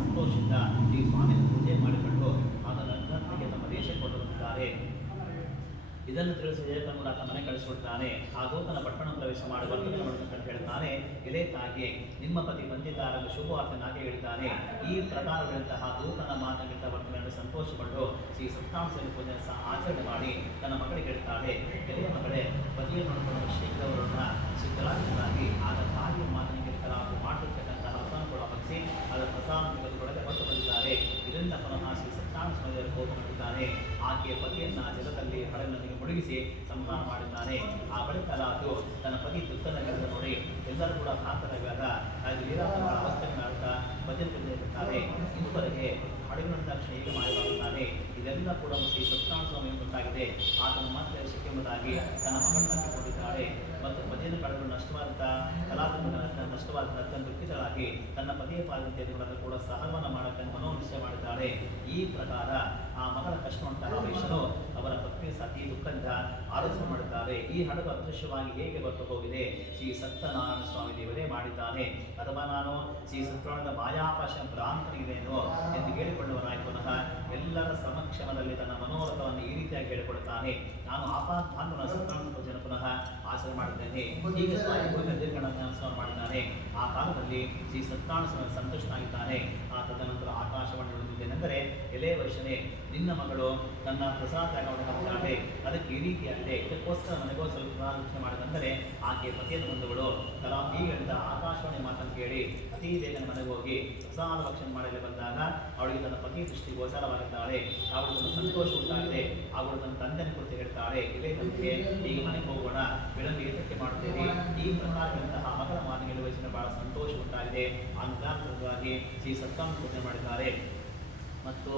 ಸಂತೋಷದಿಂದ ಈ ಸ್ವಾಮಿಯ ಪೂಜೆ ಮಾಡಿಕೊಂಡು ಅದರ ನಂತರಕ್ಕೆ ತಮ್ಮ ದೇಶಕ್ಕೆ ಕೊಟ್ಟು ಬಂದಿದ್ದಾರೆ. ಇದನ್ನು ತಿಳಿಸಿ ತನ್ನ ಆತ ಮನೆ ಕಳಿಸಿಕೊಡ್ತಾನೆ. ಆ ದೂತನ ಪಟ್ಟಣ ಪ್ರವೇಶ ಮಾಡಿ ವರ್ತನೆ ಮಾಡಬೇಕಂತ ಹೇಳ್ತಾನೆ. ಎಲೆ ತಾಯಿಗೆ ನಿಮ್ಮ ಪತಿ ಬಂದಿದ್ದಾರೆಂದು ಶುಭವಾರ್ತೆನಾಗಿ ಹೇಳಿದ್ದಾನೆ. ಈ ಪ್ರಕಾರಗಳಂತಹ ದೂತನ ಮಾತನಾಡಿದ ವರ್ತನೆಯನ್ನು ಸಂತೋಷಗೊಂಡು ಶ್ರೀ ಸತ್ಯನಾರಾಯಣ ಪೂಜೆ ಸಹ ಆಚರಣೆ ಮಾಡಿ ತನ್ನ ಮಗಳಿಗೆ ಹೇಳ್ತಾಳೆ, ಎಲೆಯ ಮಗಳೇ, ಪತಿಯ ನೋಡಿಕೊಂಡು ಶೀಘ್ರವರನ್ನ ಸಿದ್ಧರಾಗಿ ಆಗ ತಾಯಿಯ ಮಾತನಿಗೆ ಮಾಡಿರ್ತಕ್ಕಂತಹ ವ್ರತವನ್ನು ಅಪಕ್ಷಿ ಅದರ ಪ್ರಸಾದ ತೆಗೆದುಕೊಳ್ಳದೆ ಹೊತ್ತು ಬಂದಿದ್ದಾರೆ. ಇದರಿಂದ ಪುನಃ ಶ್ರೀ ಸತ್ಯನಾರಾಯಣ ಕೋಪ ಮಾಡಿದ್ದಾನೆ. ಆಕೆಯ ಪತಿಯನ್ನ ಜಗದಲ್ಲಿ ಹಡಲಿನೊಂದಿಗೆ ಮುಳುಗಿಸಿ ಸಂಹಾರ ಮಾಡಿದ್ದಾನೆ. ಆ ಬಳಿಕ ಅದು ತನ್ನ ಪತಿ ದುಃಖದ ನೋಡಿ ಎಲ್ಲರೂ ಕೂಡ ಕಾತರಾದಾಗ ವೀರಾತ್ಮಗಳ ಅವಸ್ಥೆಯನ್ನು ಆಡ್ತಾ ಪತಿರುತ್ತಾರೆ. ಇದುವರೆಗೆ ಹಡಗಿನ ತಕ್ಷಣ ಹೀಗೆ ಮಾಡಿರುತ್ತಾನೆ. ಇದೆಲ್ಲ ಕೂಡ ಶ್ರೀ ಸತ್ಯನಾರಾಯಣ ಸ್ವಾಮಿ ಉಂಟಾಗಿದೆ. ಆತನ ಮತ್ತೆ ಸಿಕ್ಕೆಂಬುದಾಗಿ ತನ್ನ ಮಗಳನ್ನು ಕೊಟ್ಟಿದ್ದಾಳೆ ಮತ್ತು ಪತಿಯ ಕಳೆಗಳು ನಷ್ಟವಾದ ಕಲಾತ್ಮಕ ನಷ್ಟವಾದ ಅತ್ಯಂತ ದುಃಖಿತಳಾಗಿ ತನ್ನ ಪತಿಯ ಪಾಲನೆಗಳನ್ನು ಕೂಡ ಸಹವನ್ನು ಮಾಡಕ್ಕೆ ಮನೋನಿಶ್ಚಯ ಮಾಡಿದ್ದಾಳೆ. ಈ ಪ್ರಕಾರ ಆ ಮಗಳ ಕಷ್ಟವಂತಹ ವೈಶ್ಯನು ಅವರ ಪತ್ನಿ ಸತಿ ದುಃಖದಿಂದ ಆಲೋಚನೆ ಮಾಡಿದ್ದಾರೆ. ಈ ಹಡಗು ಅದೃಶ್ಯವಾಗಿ ಹೇಗೆ ಬರ್ತು ಹೋಗಿದೆ, ಶ್ರೀ ಸತ್ಯನಾರಾಯಣ ಸ್ವಾಮಿ ದೇವರೇ ಮಾಡಿದ್ದಾನೆ, ಅಥವಾ ನಾನು ಶ್ರೀ ಸತ್ಯನಾರಾಯಣ ಮಾಯಾಪಾಶ ಭ್ರಾಂತನಿದ್ದೇನೋ ಎಂದು ಹೇಳಿಕೊಳ್ಳುವನಾಗಿ ಪುನಃ ಎಲ್ಲರ ಸಮಕ್ಷಮದಲ್ಲಿ ತನ್ನ ಮನೋರಥವನ್ನು ಈ ರೀತಿಯಾಗಿ ಹೇಳಿಕೊಡುತ್ತಾನೆ. ನಾನು ಆಪಾತ್ಮಾನ ಸತ್ಯನಾರಾಯಣ ಪೂಜೆಯನ್ನು ಪುನಃ ಆಚರಣೆ ಮಾಡಿದ್ದೇನೆ. ಈಗ ಸ್ವಾಮಿ ದೀರ್ಘ ಮಾಡಿದ್ದಾನೆ. ಆ ಕಾಲದಲ್ಲಿ ಶ್ರೀ ಸತ್ಯನಾರಾಯಣ ಸ್ವಾಮಿ ಸಂತುಷ್ಟನಾಗಿದ್ದಾನೆ. ಆ ತದನಂತರ ಆಕಾಶವಾಣಿ ಉಳಿದಿದ್ದೇನೆಂದರೆ, ಎಲೆ ವೈಶ್ಯನೇ, ನಿನ್ನ ಮಗಳು ತನ್ನ ಪ್ರಸಾದ ಮಾಡಿದ್ದಾಳೆ, ಅದಕ್ಕೆ ಈ ರೀತಿಯಾಗಿದೆ. ಇದಕ್ಕೋಸ್ಕರ ನನಗೋ ಸ್ವಲ್ಪ ಆಲೋಚನೆ ಮಾಡಿದಂದರೆ ಆಕೆ ಪತಿಯನ್ನು ಬಂದವಳು ಈಗ ಆಕಾಶವಾಣಿ ಮಾತನ್ನು ಕೇಳಿ ಅತಿ ಬೇಗನೆ ಮನೆಗೆ ಹೋಗಿ ಪ್ರಸಾದ ಭಕ್ಷಣೆ ಮಾಡಲು ಬಂದಾಗ ಅವಳಿಗೆ ತನ್ನ ಪತಿ ದೃಷ್ಟಿ ಗೋಚರವಾಗಿದ್ದಾಳೆ. ಅವಳು ತನ್ನ ಸಂತೋಷ ಉಂಟಾಗಿದೆ. ಅವಳು ತನ್ನ ತಂದೆಯನ್ನು ಕುರಿತು ಹೇಳ್ತಾಳೆ, ಇದೇ ನಮಗೆ ಈಗ ಮನೆಗೆ ಹೋಗೋಣ, ವಿಳಂಬ ಏತಕ್ಕೆ ಮಾಡುತ್ತೇವೆ. ಈ ಪ್ರಕಾರದಂತಹ ಮಗಳ ಮಾತಿಗೆ ವಯಸ್ಸಿನ ಬಹಳ ಸಂತೋಷ ಉಂಟಾಗಿದೆ. ಅನುದಾನವಾಗಿ ಶ್ರೀ ಸತ್ಯನಾರಾಯಣ ಪೂಜೆ ಮಾಡಿದ್ದಾರೆ. ಮತ್ತು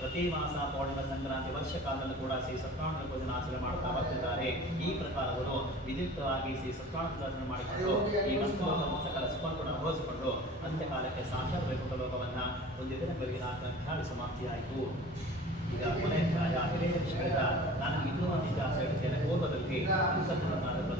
ಪ್ರತಿ ಮಾಸ ಪೌರ್ಣಿಮಾ ಸಂಕ್ರಾಂತಿ ವರ್ಷ ಕಾಲದಲ್ಲೂ ಕೂಡ ಶ್ರೀ ಸತ್ಯನಾರಾಯಣ ಪೂಜೆಯನ್ನು ಆಚರಣೆ ಮಾಡುತ್ತಾ ಬರ್ತಿದ್ದಾರೆ. ಈ ಪ್ರಕಾರ ಅವರು ವಿದ್ಯುಕ್ತವಾಗಿ ಶ್ರೀ ಸತ್ಯನಾರಾಯಣ ಪೂಜೆ ಮಾಡಿಕೊಂಡು ಈ ಸಕಲ ಸುಖವನ್ನು ಅನುಭವಿಸಿಕೊಂಡು ಅಂತ್ಯಕಾಲಕ್ಕೆ ಸಾಕ್ಷಾತ್ ವೈಕುಂಠ ಲೋಕವನ್ನು ಹೊಂದಿದ ಬೆಳಗಿನ ಅಧ್ಯಾಯ ಸಮಾಪ್ತಿಯಾಯಿತು. ಈಗ ಕೊನೆಯ ಹಿರಿಯ ನಾನು ಇನ್ನೂ ಒಂದು ಇತಿಹಾಸ ಹೇಳ್ತೇನೆ. ಪೂರ್ವದಲ್ಲಿ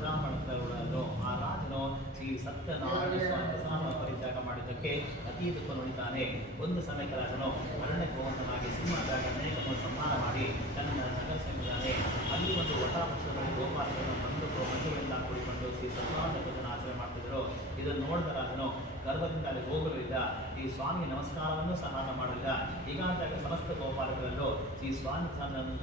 ಬ್ರಾಹ್ಮಣಗಳನ್ನು ಆ ರಾಜನು ಶ್ರೀ ಸತ್ಯನಾರಾಯಣ ಸ್ವಾಮಿ ಪ್ರಸಾದ ಪರಿತ್ಯಾಗ ಮಾಡಿದ್ದಕ್ಕೆ ಅತಿ ದುಃಖ ನುಡಿತಾನೆ. ಒಂದು ಸಮಯಕ್ಕೆ ರಾಜನು ಅರಣ್ಯ ಗೋವಂತನಾಗಿ ಸಿಂಹದಾಗ ಅನೇಕ ಸಂಹಾರ ಮಾಡಿ ತನ್ನ ಸಂಘರ್ಷಿದ್ದಾನೆ. ಅಲ್ಲಿ ಒಂದು ವಟಾಪಕ್ಷದಲ್ಲಿ ಗೋಪಾಲಕರನ್ನು ಮಂಜುಗಳಿಂದ ಕೂಡಿಕೊಂಡು ಶ್ರೀ ಸತ್ಯನಾರಾಯಣ ಪೂಜೆಯನ್ನು ಆಚರಣೆ ಮಾಡ್ತಿದ್ರು. ಇದನ್ನು ನೋಡಿದ ರಾಜನು ಗರ್ಭದಿಂದ ಅಲ್ಲಿ ಹೋಗಲಿಲ್ಲ. ಈ ಸ್ವಾಮಿಗೆ ನಮಸ್ಕಾರವನ್ನು ಸಹ ಮಾಡಲಿಲ್ಲ. ಹೀಗಾದಾಗ ಸಮಸ್ತ ಗೋಪಾಲಕರಲ್ಲೂ ಶ್ರೀ ಸ್ವಾಮಿ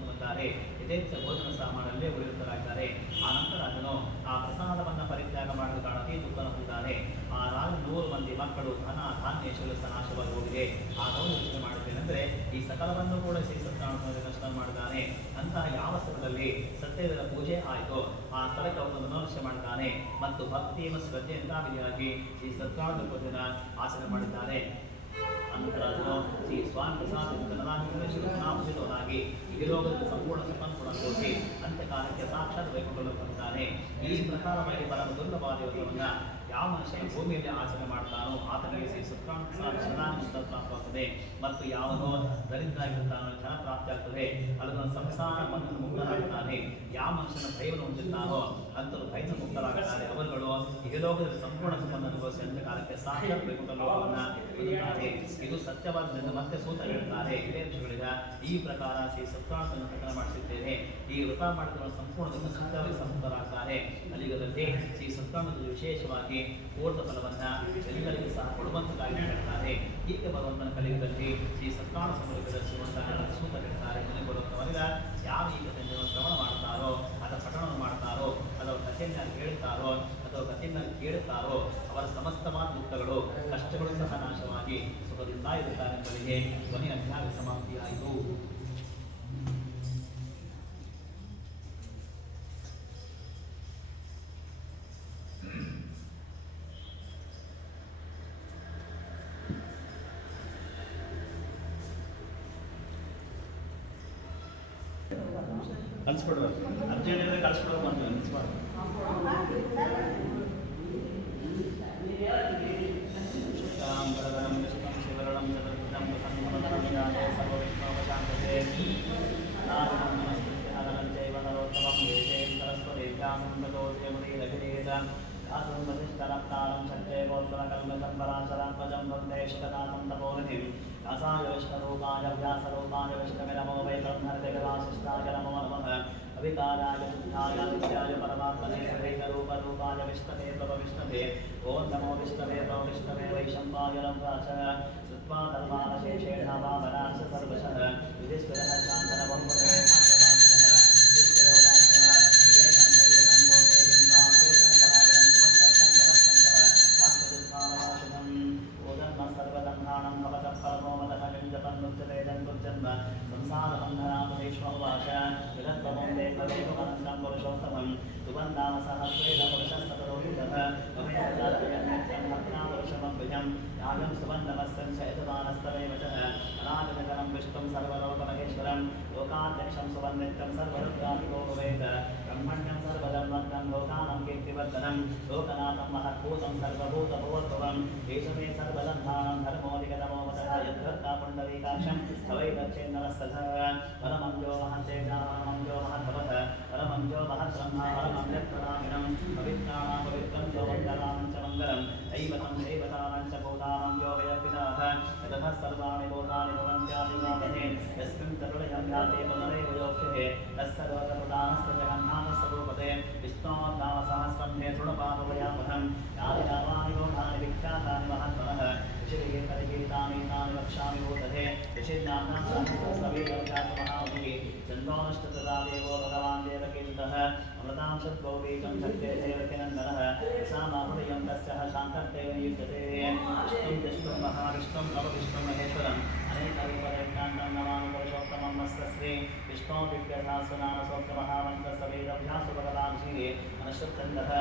ಬಂದರೆ ಯಥೇಚ್ಛ ಭೋಜನ ಸಹ ಮಾಡಲೇ ಉಳಿಯುತ್ತರಾಗಿದ್ದಾರೆ. ಆ ನಂತರ ಅದನ್ನು ಆ ಪ್ರಸಾದವನ್ನು ಪರಿತ್ಯಾಗ ಮಾಡಲು ಕಾರಣ ಅತಿ ದುಃಖನಿದ್ದಾನೆ. ಆ 100 ಮಂದಿ ಮಕ್ಕಳು ಧನ ಧಾನ್ಯ ಶೂಲಸ ನಾಶವಾಗಿ ಹೋಗಿದೆ. ಆ ಯೋಚನೆ ಮಾಡುತ್ತೇನೆಂದರೆ ಈ ಸಕಲವನ್ನು ಕೂಡ ಶ್ರೀ ಸತ್ಯನಾರಾಯಣ ನಷ್ಟ ಮಾಡಿದ್ದಾನೆ. ಅಂತಹ ಯಾವ ಸ್ಥಳದಲ್ಲಿ ಸತ್ಯದ ಪೂಜೆ ಆಯಿತು ಆ ಸ್ಥಳಕ್ಕೆ ಅವರನ್ನು ಮನೋನಿಶ್ಚಯ ಮಾಡಿದ್ದಾನೆ ಮತ್ತು ಭಕ್ತಿಯನ್ನು ಶ್ರದ್ಧೆಯಿಂದ ವಿಧಿಯಾಗಿ ಶ್ರೀ ಸತ್ಯನಾರಾಯಣ ಪೂಜೆನ ಆಚರಣೆ ಮಾಡಿದ್ದಾನೆ. ನಂತರ ಅದನ್ನು ಶ್ರೀ ಸ್ವಾಮಿ ಪ್ರಸಾದನಾಗಿ ಇರೋಗದ ಸಂಪೂರ್ಣ ಸುಖಾನುಕೂಲ ಕೊಟ್ಟು ಅಂತ್ಯಕಾಲಕ್ಕೆ ಸಾಕ್ಷಾತ್ ವೈಕುಂಠ. ಈ ಪ್ರಕಾರವಾಗಿ ಪರಮ ದುರ್ಲಭವಾದ ಯೋಗವನ್ನು ಯಾವ ಮನುಷ್ಯ ಭೂಮಿಯಲ್ಲಿ ಆಚರಣೆ ಮಾಡ್ತಾನೋ ಆತನಿಗೆ ಶ್ರೀ ಸತ್ಯನಾರಾಯಣ ಪ್ರಾಪ್ತವಾಗ್ತದೆ. ಮತ್ತು ಯಾವನೋ ದರಿದ್ರಾಗಿರ್ತಾನೋ ಧನ ಪ್ರಾಪ್ತಿ ಆಗ್ತದೆ. ಅದನ್ನು ಸಂಸಾರ ಬಂಧನ ಮುಕ್ತರಾಗುತ್ತಾನೆ. ಯಾವ ಮನುಷ್ಯನ ಭಯವನ್ನು ಹೊಂದಿರ್ತಾನೋ ಅಂತರೂ ಭಯದ ಮುಕ್ತರಾಗುತ್ತಾರೆ. ಅವರುಗಳು ಇಹಲೋಕದಲ್ಲಿ ಸಂಪೂರ್ಣ ಸುಖವನ್ನು ಅನುಭವಿಸಿ ಅಂತ್ಯಕಾಲಕ್ಕೆ ಸಾಕ್ಷಾತ್ ವೈಕುಂಠ ಲೋಕವನ್ನು ಹೊಂದುತ್ತಾರೆ. ಇದು ಸತ್ಯವಾದದಿಂದ ಮತ್ತೆ ಸೂತ್ರ ಹೇಳ್ತಾರೆ. ಇದೇ ವಿಷಯಗಳಿಂದ ಈ ಪ್ರಕಾರ ಶ್ರೀ ಸತ್ಯನಾರಾಯಣ ಪ್ರಕರಣ ಮಾಡಿಸಿದ್ದೇನೆ. ಈ ವ್ರತ ಮಾಡಿದ ಸಂಪೂರ್ಣದಿಂದ ಸತ್ಯವಾಗಿ ಸಂಪೂರ್ಣರಾಗ್ತಾರೆ. ಕಲಿಯುಗದಲ್ಲಿ ಶ್ರೀ ಸತ್ಯನಾರಾಯಣ ವಿಶೇಷವಾಗಿ ಪೂರ್ಣ ಫಲವನ್ನು ಎಲ್ಲರಿಗೂ ಸಹ ಕೊಡುವಂತಾಗಿ ಹೇಳ್ತಾರೆ. ಹೀಗೆ ಬರುವಂತಹ ಕಲಿಯುಗದಲ್ಲಿ ಶ್ರೀ ಸತ್ಯನಾರಾಯಣ ಸಮುದ್ರದ ಸೂತ ಹೇಳ್ತಾರೆ. ಮನೆ ಬರುವಂತವರೆಲ್ಲ ಯಾವ ಈ ಕಥೆಯನ್ನು ಶ್ರವಣ ಮಾಡ್ತಾರೋ ಅಥವಾ ಪಠಣವನ್ನು ಮಾಡ್ತಾರೋ ಅಥವಾ ಕಥೆಯನ್ನು ಹೇಳ್ತಾರೋ ಅಥವಾ ಕಥೆಯನ್ನು ಕೇಳುತ್ತಾರೋ ಕಲಿಗೆ ಕೊನೆಯ ಅಧ್ಯಾಯ ಸಮಾಪ್ತಿಯಾಯಿತು. ಕಳಿಸ್ಬಿಡ್ಬೇಕು ಅಂತ ಹೇಳಿದ್ರೆ ಕಳಿಸ್ಬಿಡ್ಬೇಕು ಅಂತ ಅನಿಸ್ಬಾರ್ದು. आसायविष्णरूपाय व्यासरूपाय विष्णवे नमो वै ब्रह्मर्देवाशिष्टाय नमो नमः अविकाराय शुद्धाय नित्याय परमात्मने वैकरूपरूपाय विष्णवे प्रभविष्णवे ओं नमो विष्णवे प्रभविष्णवे वैशम्पाय नमः श्रुत्वा धर्मावशेषेण वामनाश सर्वशः युधिष्ठिरः शान्तनवम्बुधे लोकाध्यक्षं सुवन्नित्यं सर्वरुद्रादिको भवेत् ब्रह्मण्यं सर्वधर्मज्ञं लोकानां कीर्तिवर्धनं लोकनाथं महत्भूतं सर्वभूतभुवद्भवम् एषमे सर्वबन्धानं धर्मोऽधिगतमो वदः यद्धर्ता पुण्डरीकाक्षं सवैतच्छेन्नमस्ततः परमं यो महत्तेजा परमं यो महद्भवः परमं यो महद्ब्रह्मा परमं यत्प्रणामिनं पवित्राणां पवित्रं यो मङ्गलानं च मङ्गलम् ऐवतं दैवतानं च भूतानं यो वयपिताः यतः सर्वाणि भूतानि भवन्त्यादिवामहे यस्मिन् तरुणयं याते पुनरेव योक्षिते तत्सर्वप्रदानस्य जगन्नाथस्वरूपते विष्णोर्नामसहस्रं हे शृणुपापवयामहं यानि नामानि गौणानि विख्यातानि महात्मनः ऋषिभिः परिगीतानि तानि वक्ष्यामि भूतहे ऋषिर्नाम्नां सहस्रसवीरव्यासमहामुनिः चन्दोनश्चतदा देवो भगवान् देवकीतः अमृतां सद्गौरीकं शक्ते देवकीनन्दनः सामाहृदयं तस्यः शान्तर्तेन युज्यते विष्णुं विष्णुं महाविष्णुं नवविष्णुं महेश्वरम् अनेकरूपदैकान्तं नमामि पुरुषोत्तमं नमस्तस्मै विष्णो दिव्यसहस्रनामसूक्तमहामन्त्रसवेदभ्यासो भगवान् श्री अनुष्ठुप्तन्दः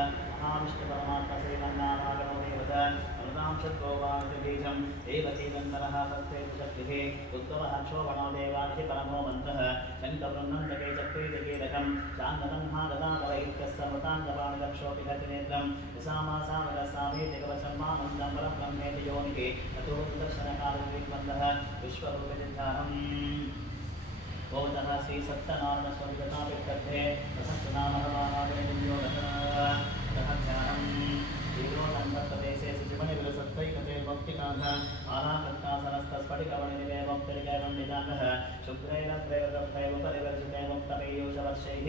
महाविष्णुपरमात्मा श्रीमन्नामागमो देवत अमृतां सद्गौवाणिबीजं देवकीनन्दनः तस्ते शक्तिः उद्भवः क्षोभणो देवानिः परमो मन्त्रः शङ्खवृन्नन्दके चक्रीजकीलकं चान्दनं हागदाकरैत्यस्तमृताङ्गवाणिदक्षोऽपि गतिनेत्रं यसामासामगसामेतिकवचं मानन्दं परब्रह्मेति योनिः ततो दर्शनकालविद्वन्दः विश्वरूपजिह्वाहम् भवतः श्रीसत्यनारायणस्वामिगतापितर्थे प्रसक्तनामहवाहादेव्योगः ध्यानं श्रीरोधन्तप्रदेशे शिवनिविलसत्वैकते भक्तिकान्त आलाकर्तासनस्तस्फटिकवणिनिवे भक्तिर्गैवन्निदानः शुभ्रैरत्रैवदर्थैव परिवर्जिते मुक्तपेयूषवर्षैः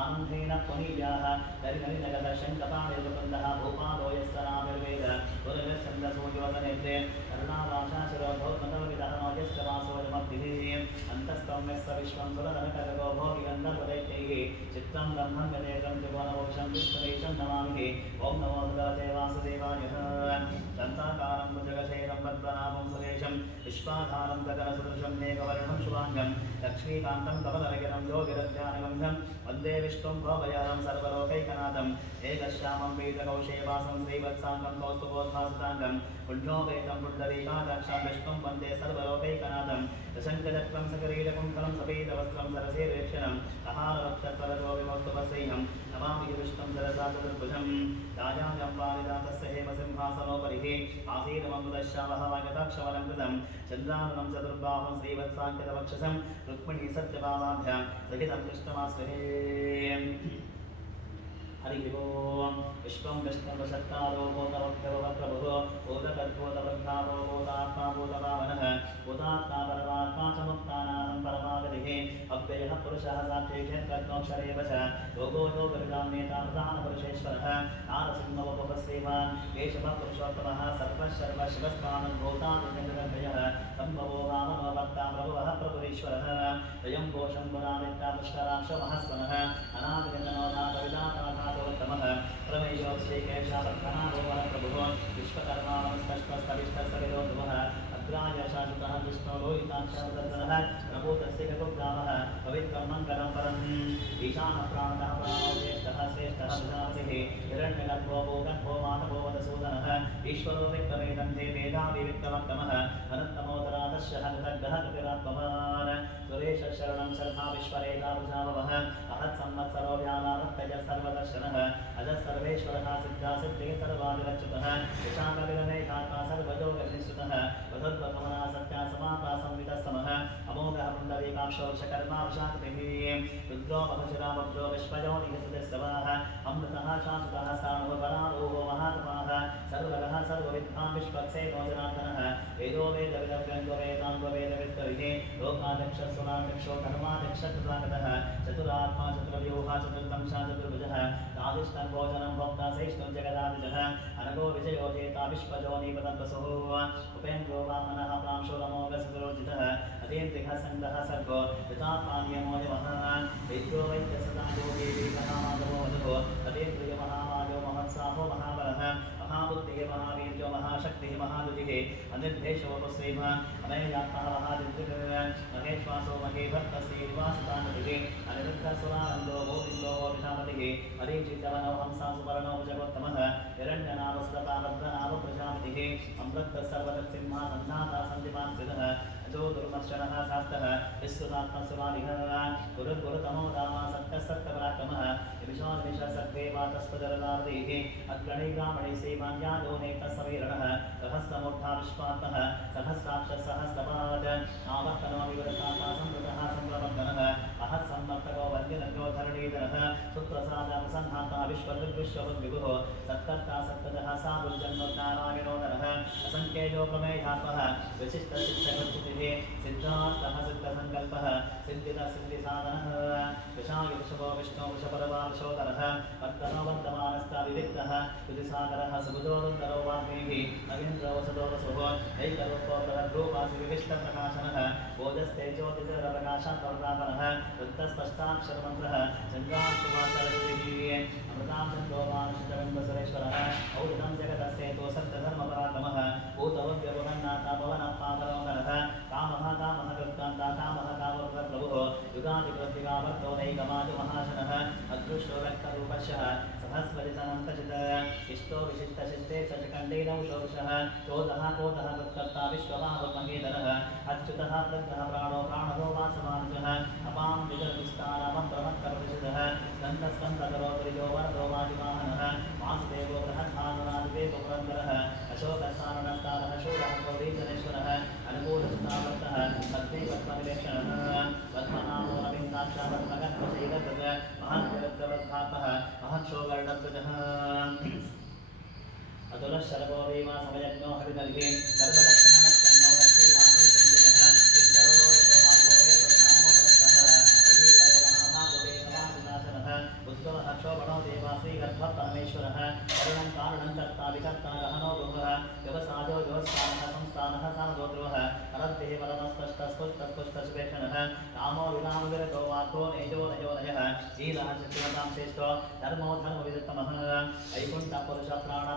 आनन्देन पुनीयाः दरिदरिनगदशङ्कपाणिर्वृन्दः भूपालो यस्तनामिर्वेद पुरगच्छन्दसूर्योदनेत्रे करुणाभाषाशिरोधोत्मतविदः यस्य वासोजमब्धिः अन्तस्तं यस्य विश्वं सुरधनकरगो भोगिगन्धर्वदैत्यैः चित्तं ब्रह्मं गदेकं त्रिभुवनवोषं विश्वदेशं नमामि ॐ नमो भगवते वासुदेवाय दन्ताकारं भुजगशैलं पद्मनाभं सुरेशं विश्वाधारं गगनसदृशं मेघवर्णं शुभाङ्गं लक्ष्मीकान्तं कमलनगिरं योगिरध्यानगन्धं वन्दे विष्णुं भवभयालं सर्वलोकैकनाथम् एकश्यामं पीतकौशेवासं श्रीवत्साङ्गं कौस्तुभोद्भासिताङ्गं पुण्योपेतं पुण्डरीकाक्षं विष्णुं वन्दे सर्वलोकैकनाथं दशङ्कचक्रं सकरीलकुण्ठलं सपीतवस्त्रं सरसीरेक्षणम् अहारवक्षत्वरतो विमोक्तुपस्यैहं नमामि विष्णुं सरसा चतुर्भुजं राजाजं पारिजातस्य हेमसिंहासनोपरिः आसीनममृतश्यामहवागताक्षवलङ्कृतं चन्द्राननं चतुर्बाहुं श्रीवत्साङ्कितवक्षसं रुक्मिणी सत्यभामाभ्यां सहितं कृष्णमाश्रये हरि ओम विश्वं विष्णुवशत्कारो भूतवक्त्रवक्त्रभुः भूतकर्पूतवृद्धारो भूतात्मा भूतभावनः भूतात्मा परमात्मा च मुक्तानां परमागतिः अव्ययः पुरुषः साक्षी क्षेत्रज्ञोऽक्षरेव च योगो योगविदां नेता प्रधानपुरुषेश्वरः नारसिंहवपुः श्रीमान् केशवः पुरुषोत्तमः सर्वशर्वशिवस्मानुभूतादिव्यः सम्भवो वामनो भक्ता प्रभुवः प्रभुरीश्वरः द्वयं कोशं पुरामित्ता पुष्कराक्षमहस्वनः अनादिगणनाथविदाता प्रमेयोक्षेकेशापत्थनाभोवनप्रभुः विश्वकर्माणस्कष्टस्तविष्टस्तविरोधुवः अग्राय शाश्वतः कृष्णो लोहिताक्षरदर्शनः प्रभूतस्य गगुग्रामः पवित्रं मङ्गलं परम् ईशानप्राणतः प्राणो ज्येष्ठः श्रेष्ठः प्रजापतिः हिरण्यगर्भो भूगर्भो मानवो वदसूदनः ईश्वरो विक्तमेदन्ते वेदाविविक्तमक्तमः अनन्तमोदरादर्शः कृतग्रः कृतिरात्मवान् सुरेश शरणं शर्मा विश्वरेता प्रजाभवः अहत् संवत्सरो व्यालाभक्तज सर्वदर्शनः अजः सर्वेश्वरः सिद्धा सिद्धे सर्वादिरच्युतः विशाखविलनेकात्मा सर्वयोगनिश्चितः वदद्वकमना सत्या समापा संवितः समः अमोघः पुण्डरीकाक्षो विश्वकर्मा विशाखतिः रुद्रो महशिरावब्जो विश्वयोनिगसुतस्तवाः अमृतः शाश्वतः सानुभवरारोहो महात्माः सर्वगः सर्वविद्वान् विश्वक्सेनो जनार्दनः वेदो वेदविदव्यङ्गो वेदाङ्गो वेदविद्कविः लोकाध्यक्षस्वराध्यक्षो धर्माध्यक्षकृतागतः चतुरात्मा चतुर्व्यूहा चतुर्दंशा चतुर्भुजः तादिष्टभोजनं भोक्ता सहिष्णुं जगदादिजः अनगो विजयो जेता विश्वजोनिपदद्वसुः उपेन्द्रो वामनः प्रांशोरमोघसुरोजितः अतीन्द्रिः सङ्गः सर्गो यथात्मान्यमो यमः वैद्यो वैद्यसदा योगीवीकः माधवो मधुः अतीन्द्रिय महामायो महत्साहो महाबलः महाबुद्धिः महावीर्यो महाशक्तिः महादुतिः अनिर्देशवपुश्रीम अमेयात्मः महादिद्रिः महेश्वासो महेभक्तश्रीनिवासतानुतिः अनिरुद्धस्वरानन्दो गोविन्दो विधापतिः अरीचितवनो हंसा सुवर्णो जगोत्तमः हिरण्यनामस्तपाभद्रनाम प्रजापतिः अमृतः सर्वदत्सिंहा सन्नाथा सन्धिमान् स्थितः अजो दुर्मर्शनः शास्तः विस्तुतात्मस्वरालिहः गुरुर्गुरुतमो दामा सत्तः सत्तपराक्रमः विशानिश सर्वे वातस्पदरदार्दैः अग्रणैग्रामणैः सेवान्यादो नेकसवीरणः सहस्रमूर्धा विश्वात्मः सहस्राक्षः सहस्रपाद आवर्तनो विवृतात्मा संवृतः संप्रवर्तनः अहत् सम्मर्तको वन्द्यनग्रो धरणीधरः सुप्रसादप्रसन्नात्मा विश्वदृग्विश्वबुद्विभुः सत्कर्ता सत्तजः साधुर्जन्मोद्धारायणो नरः असङ्ख्येयो प्रमेयात्मः विशिष्टसिद्धगुरुतिः सिद्धार्थः सिद्धसङ्कल्पः सिद्धितः सिद्धिसाधनः विशाय वृषभो विष्णो वृषपरवा वृषोदरः वर्तनो वर्तमानस्ताविविक्तः युधिसागरः सुबुधोदन्तरो वाग्मीः नवीन्द्रो वसदो वसुः ऐकरूपो बृहद्रूपासि विविष्टप्रकाशनः ओजस्तेजोतिरप्रकाशात्मरापरः वृत्तस्पष्टाक्षरमन्त्रः चन्द्राक्षुवाचररुधिः अमृतां चन्द्रोमानुषितरङ्गसुरेश्वरः औषधं जगदस्येतो सत्यधर्मपराक्रमः भूतवद्यपुरन्नाथा पवनः पावनोहरः कामः कामः कृत्कान्ता कामः कामप्रभुः युगादिकृत्तिकावर्तो नैकमाजुमहाशनः अदृष्टो व्यक्तरूपशः सहस्रजितनन्तचित इष्टो विशिष्टशिष्टे सचकण्डेनौषोषः चोदः कोदः कृत्कर्ता विश्वमाहुर्महेधरः अच्युतः प्रज्ञः प्राणो प्राणो वासमानुजः अपां विदर्विस्तारामप्रमत्करविशिदः स्कन्दस्कन्दकरो तुर्यो वरदो वादिवाहनः वासुदेवो बृहद्भानुरादिदेवो पुरन्दरः अशोकसारणस्तारः शूरः गौरीजनेश्वरः अनुकूलस्तावर्तः सत्यैकत्वनिवेक्षणः पद्मनाभो नवीन्दाक्षः पद्मगर्भशैलकृत महान्यवद्गवद्भापः महत्शोगर्णध्वजः अतुलशरभो देवा समयज्ञो हरिदर्भे सर्वलक्षणमस्तन्नो लक्ष्मीभागे सञ्जयः उत्तरो विश्वमार्गो हेतुर्नामो नमस्तः उदीतरो महाभागवे नमादिनाशनः उद्भवः क्षोभणो देवा श्रीगर्भपरमेश्वरः करुणं कारणं कर्ता विकर्ता रहनो गुहः व्यवसायो व्यवस्थानः संस्थानः सामदोद्रुवः अरद्भिः परमस्पष्टस्फुटस्फुष्टशुभेक्षणः रामो विरामविरतो मात्रो नैजो नयोनयः शीलः शक्तिमतां श्रेष्ठो धर्मो धर्मविदुत्तमः वैकुण्ठपुरुष प्राणः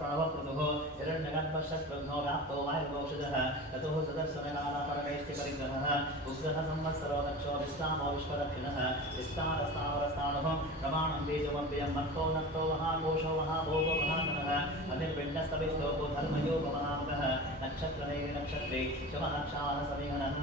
प्रणवप्रभुः हिरण्यगर्भशत्रुघ्नो व्याप्तो वायुघोषजः ततोः सदर्शनकालः परमेष्टिपरिग्रहः उग्रः संवत्सरो दक्षो विश्रामो विश्वदक्षिणः विस्तारस्थावरस्थाणुः प्रमाणं बीजमव्ययं मत्तो नत्तो महाघोषो महाभोगो महागणः अनिर्पिण्डस्तविष्टो धर्मयोगो महामुखः नक्षत्रनैर्नक्षत्रे शमहक्षाः समीहनः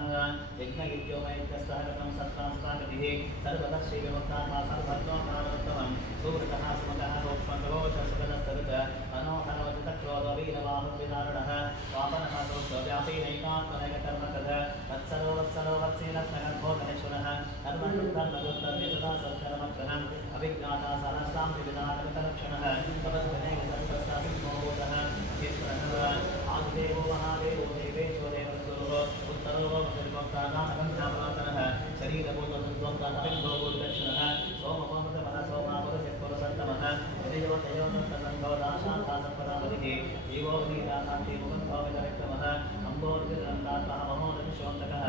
यज्ञयुज्यो मैत्रस्तः कृतं सत्तांस्तागतिः सर्वदर्शी विमुक्तात्मा सर्वत्वकारोत्तमं सुवृतः सुमगः रोक्ष्मसरोषसुगदस्तरुत मनोहरवचतक्रोधवीरवाहुर्विदारुणः वामनः सोऽव्यापीनैकात्मनैककर्मकृत वत्सरो वत्सरो वत्सेनस्नगर्भोधनेश्वरः धर्मकृद्धर्मकृद्धर्मिसदा सत्कर्मक्षणम् अभिज्ञाता सहस्रां विविधाकलक्षणः तपस्विनैकसहस्रसिंहोभूतः महेश्वरः आदिदेवो महादेवो देवेशो देवगुरुः उत्तरो वत्सरिभक्तानामगन्धापुरातनः शरीरभूतसुद्वङ्गतपिम्भोभूतदक्षिणः सोमपमृतमः सोमापुरशक्पुरसत्तमः यदयो तयो सत्तसङ्गो दाशान्ता सत्पदापतिः जीवो नीताकान्तिमुखो विदविक्रमः अम्बोर्विदन्तात्मः महोदविश्वन्तकः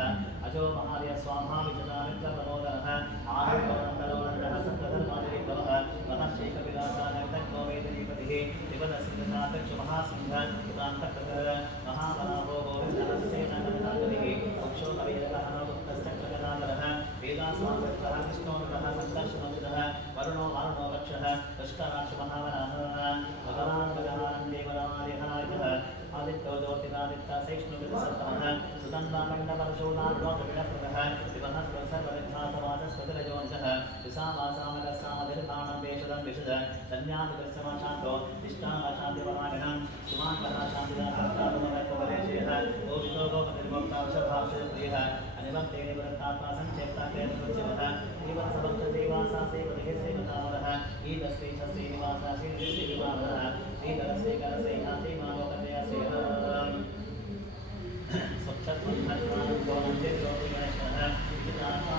अजो महार्य स्वाहा विजनामित्रप्रमोदनः आरुपरन्दरो नन्दः सत्तधर्मादिविक्रमः महर्षैकविलासानविदग्नो वेदनीपतिः शिवदस्मितातक्षुमहासिंह कृतान्तकृतः महाबलाभो गोविन्दः एकास्मादः कृष्णोदः सङ्कर्षणोदः वरुणो वारुणो वक्षः पुष्कराक्षमहावनः भगवान् भगवान् देवरामादिहायः आदित्यो ज्योतिरादित्य सहिष्णुविदसत्तमः सुतन्वामण्डपरशूनान्नोतविडप्रदः विवहः सर्वविघ्नासवाचस्पतिरजोनिषः विसावासामगस्सामधिर्बाणं वेषदं विशद सन्न्यासदस्यमाशान्तो इष्टामाशान्तिवरागिणं सुमाङ्गः शान्तिदासत्तारुमवैकोपदेशयः गोविन्दो गोपतिर्गोप्ता वृषभाषप्रियः अनिवर्ते निवृत्तात्मा सञ्चेप्ता क्लेशकृत्सिवः निवत्सभक्तदेवासा सेवतिः सेवतावरः ईदस्यै शस्यै निवासा श्रीनिधिस्यै विवाहः श्रीधरस्यै करस्यै नास्यै मालोकजयस्यः स्वच्छत्वन्धर्मानन्दोनन्दिर्योगिगणेशः विजितात्मा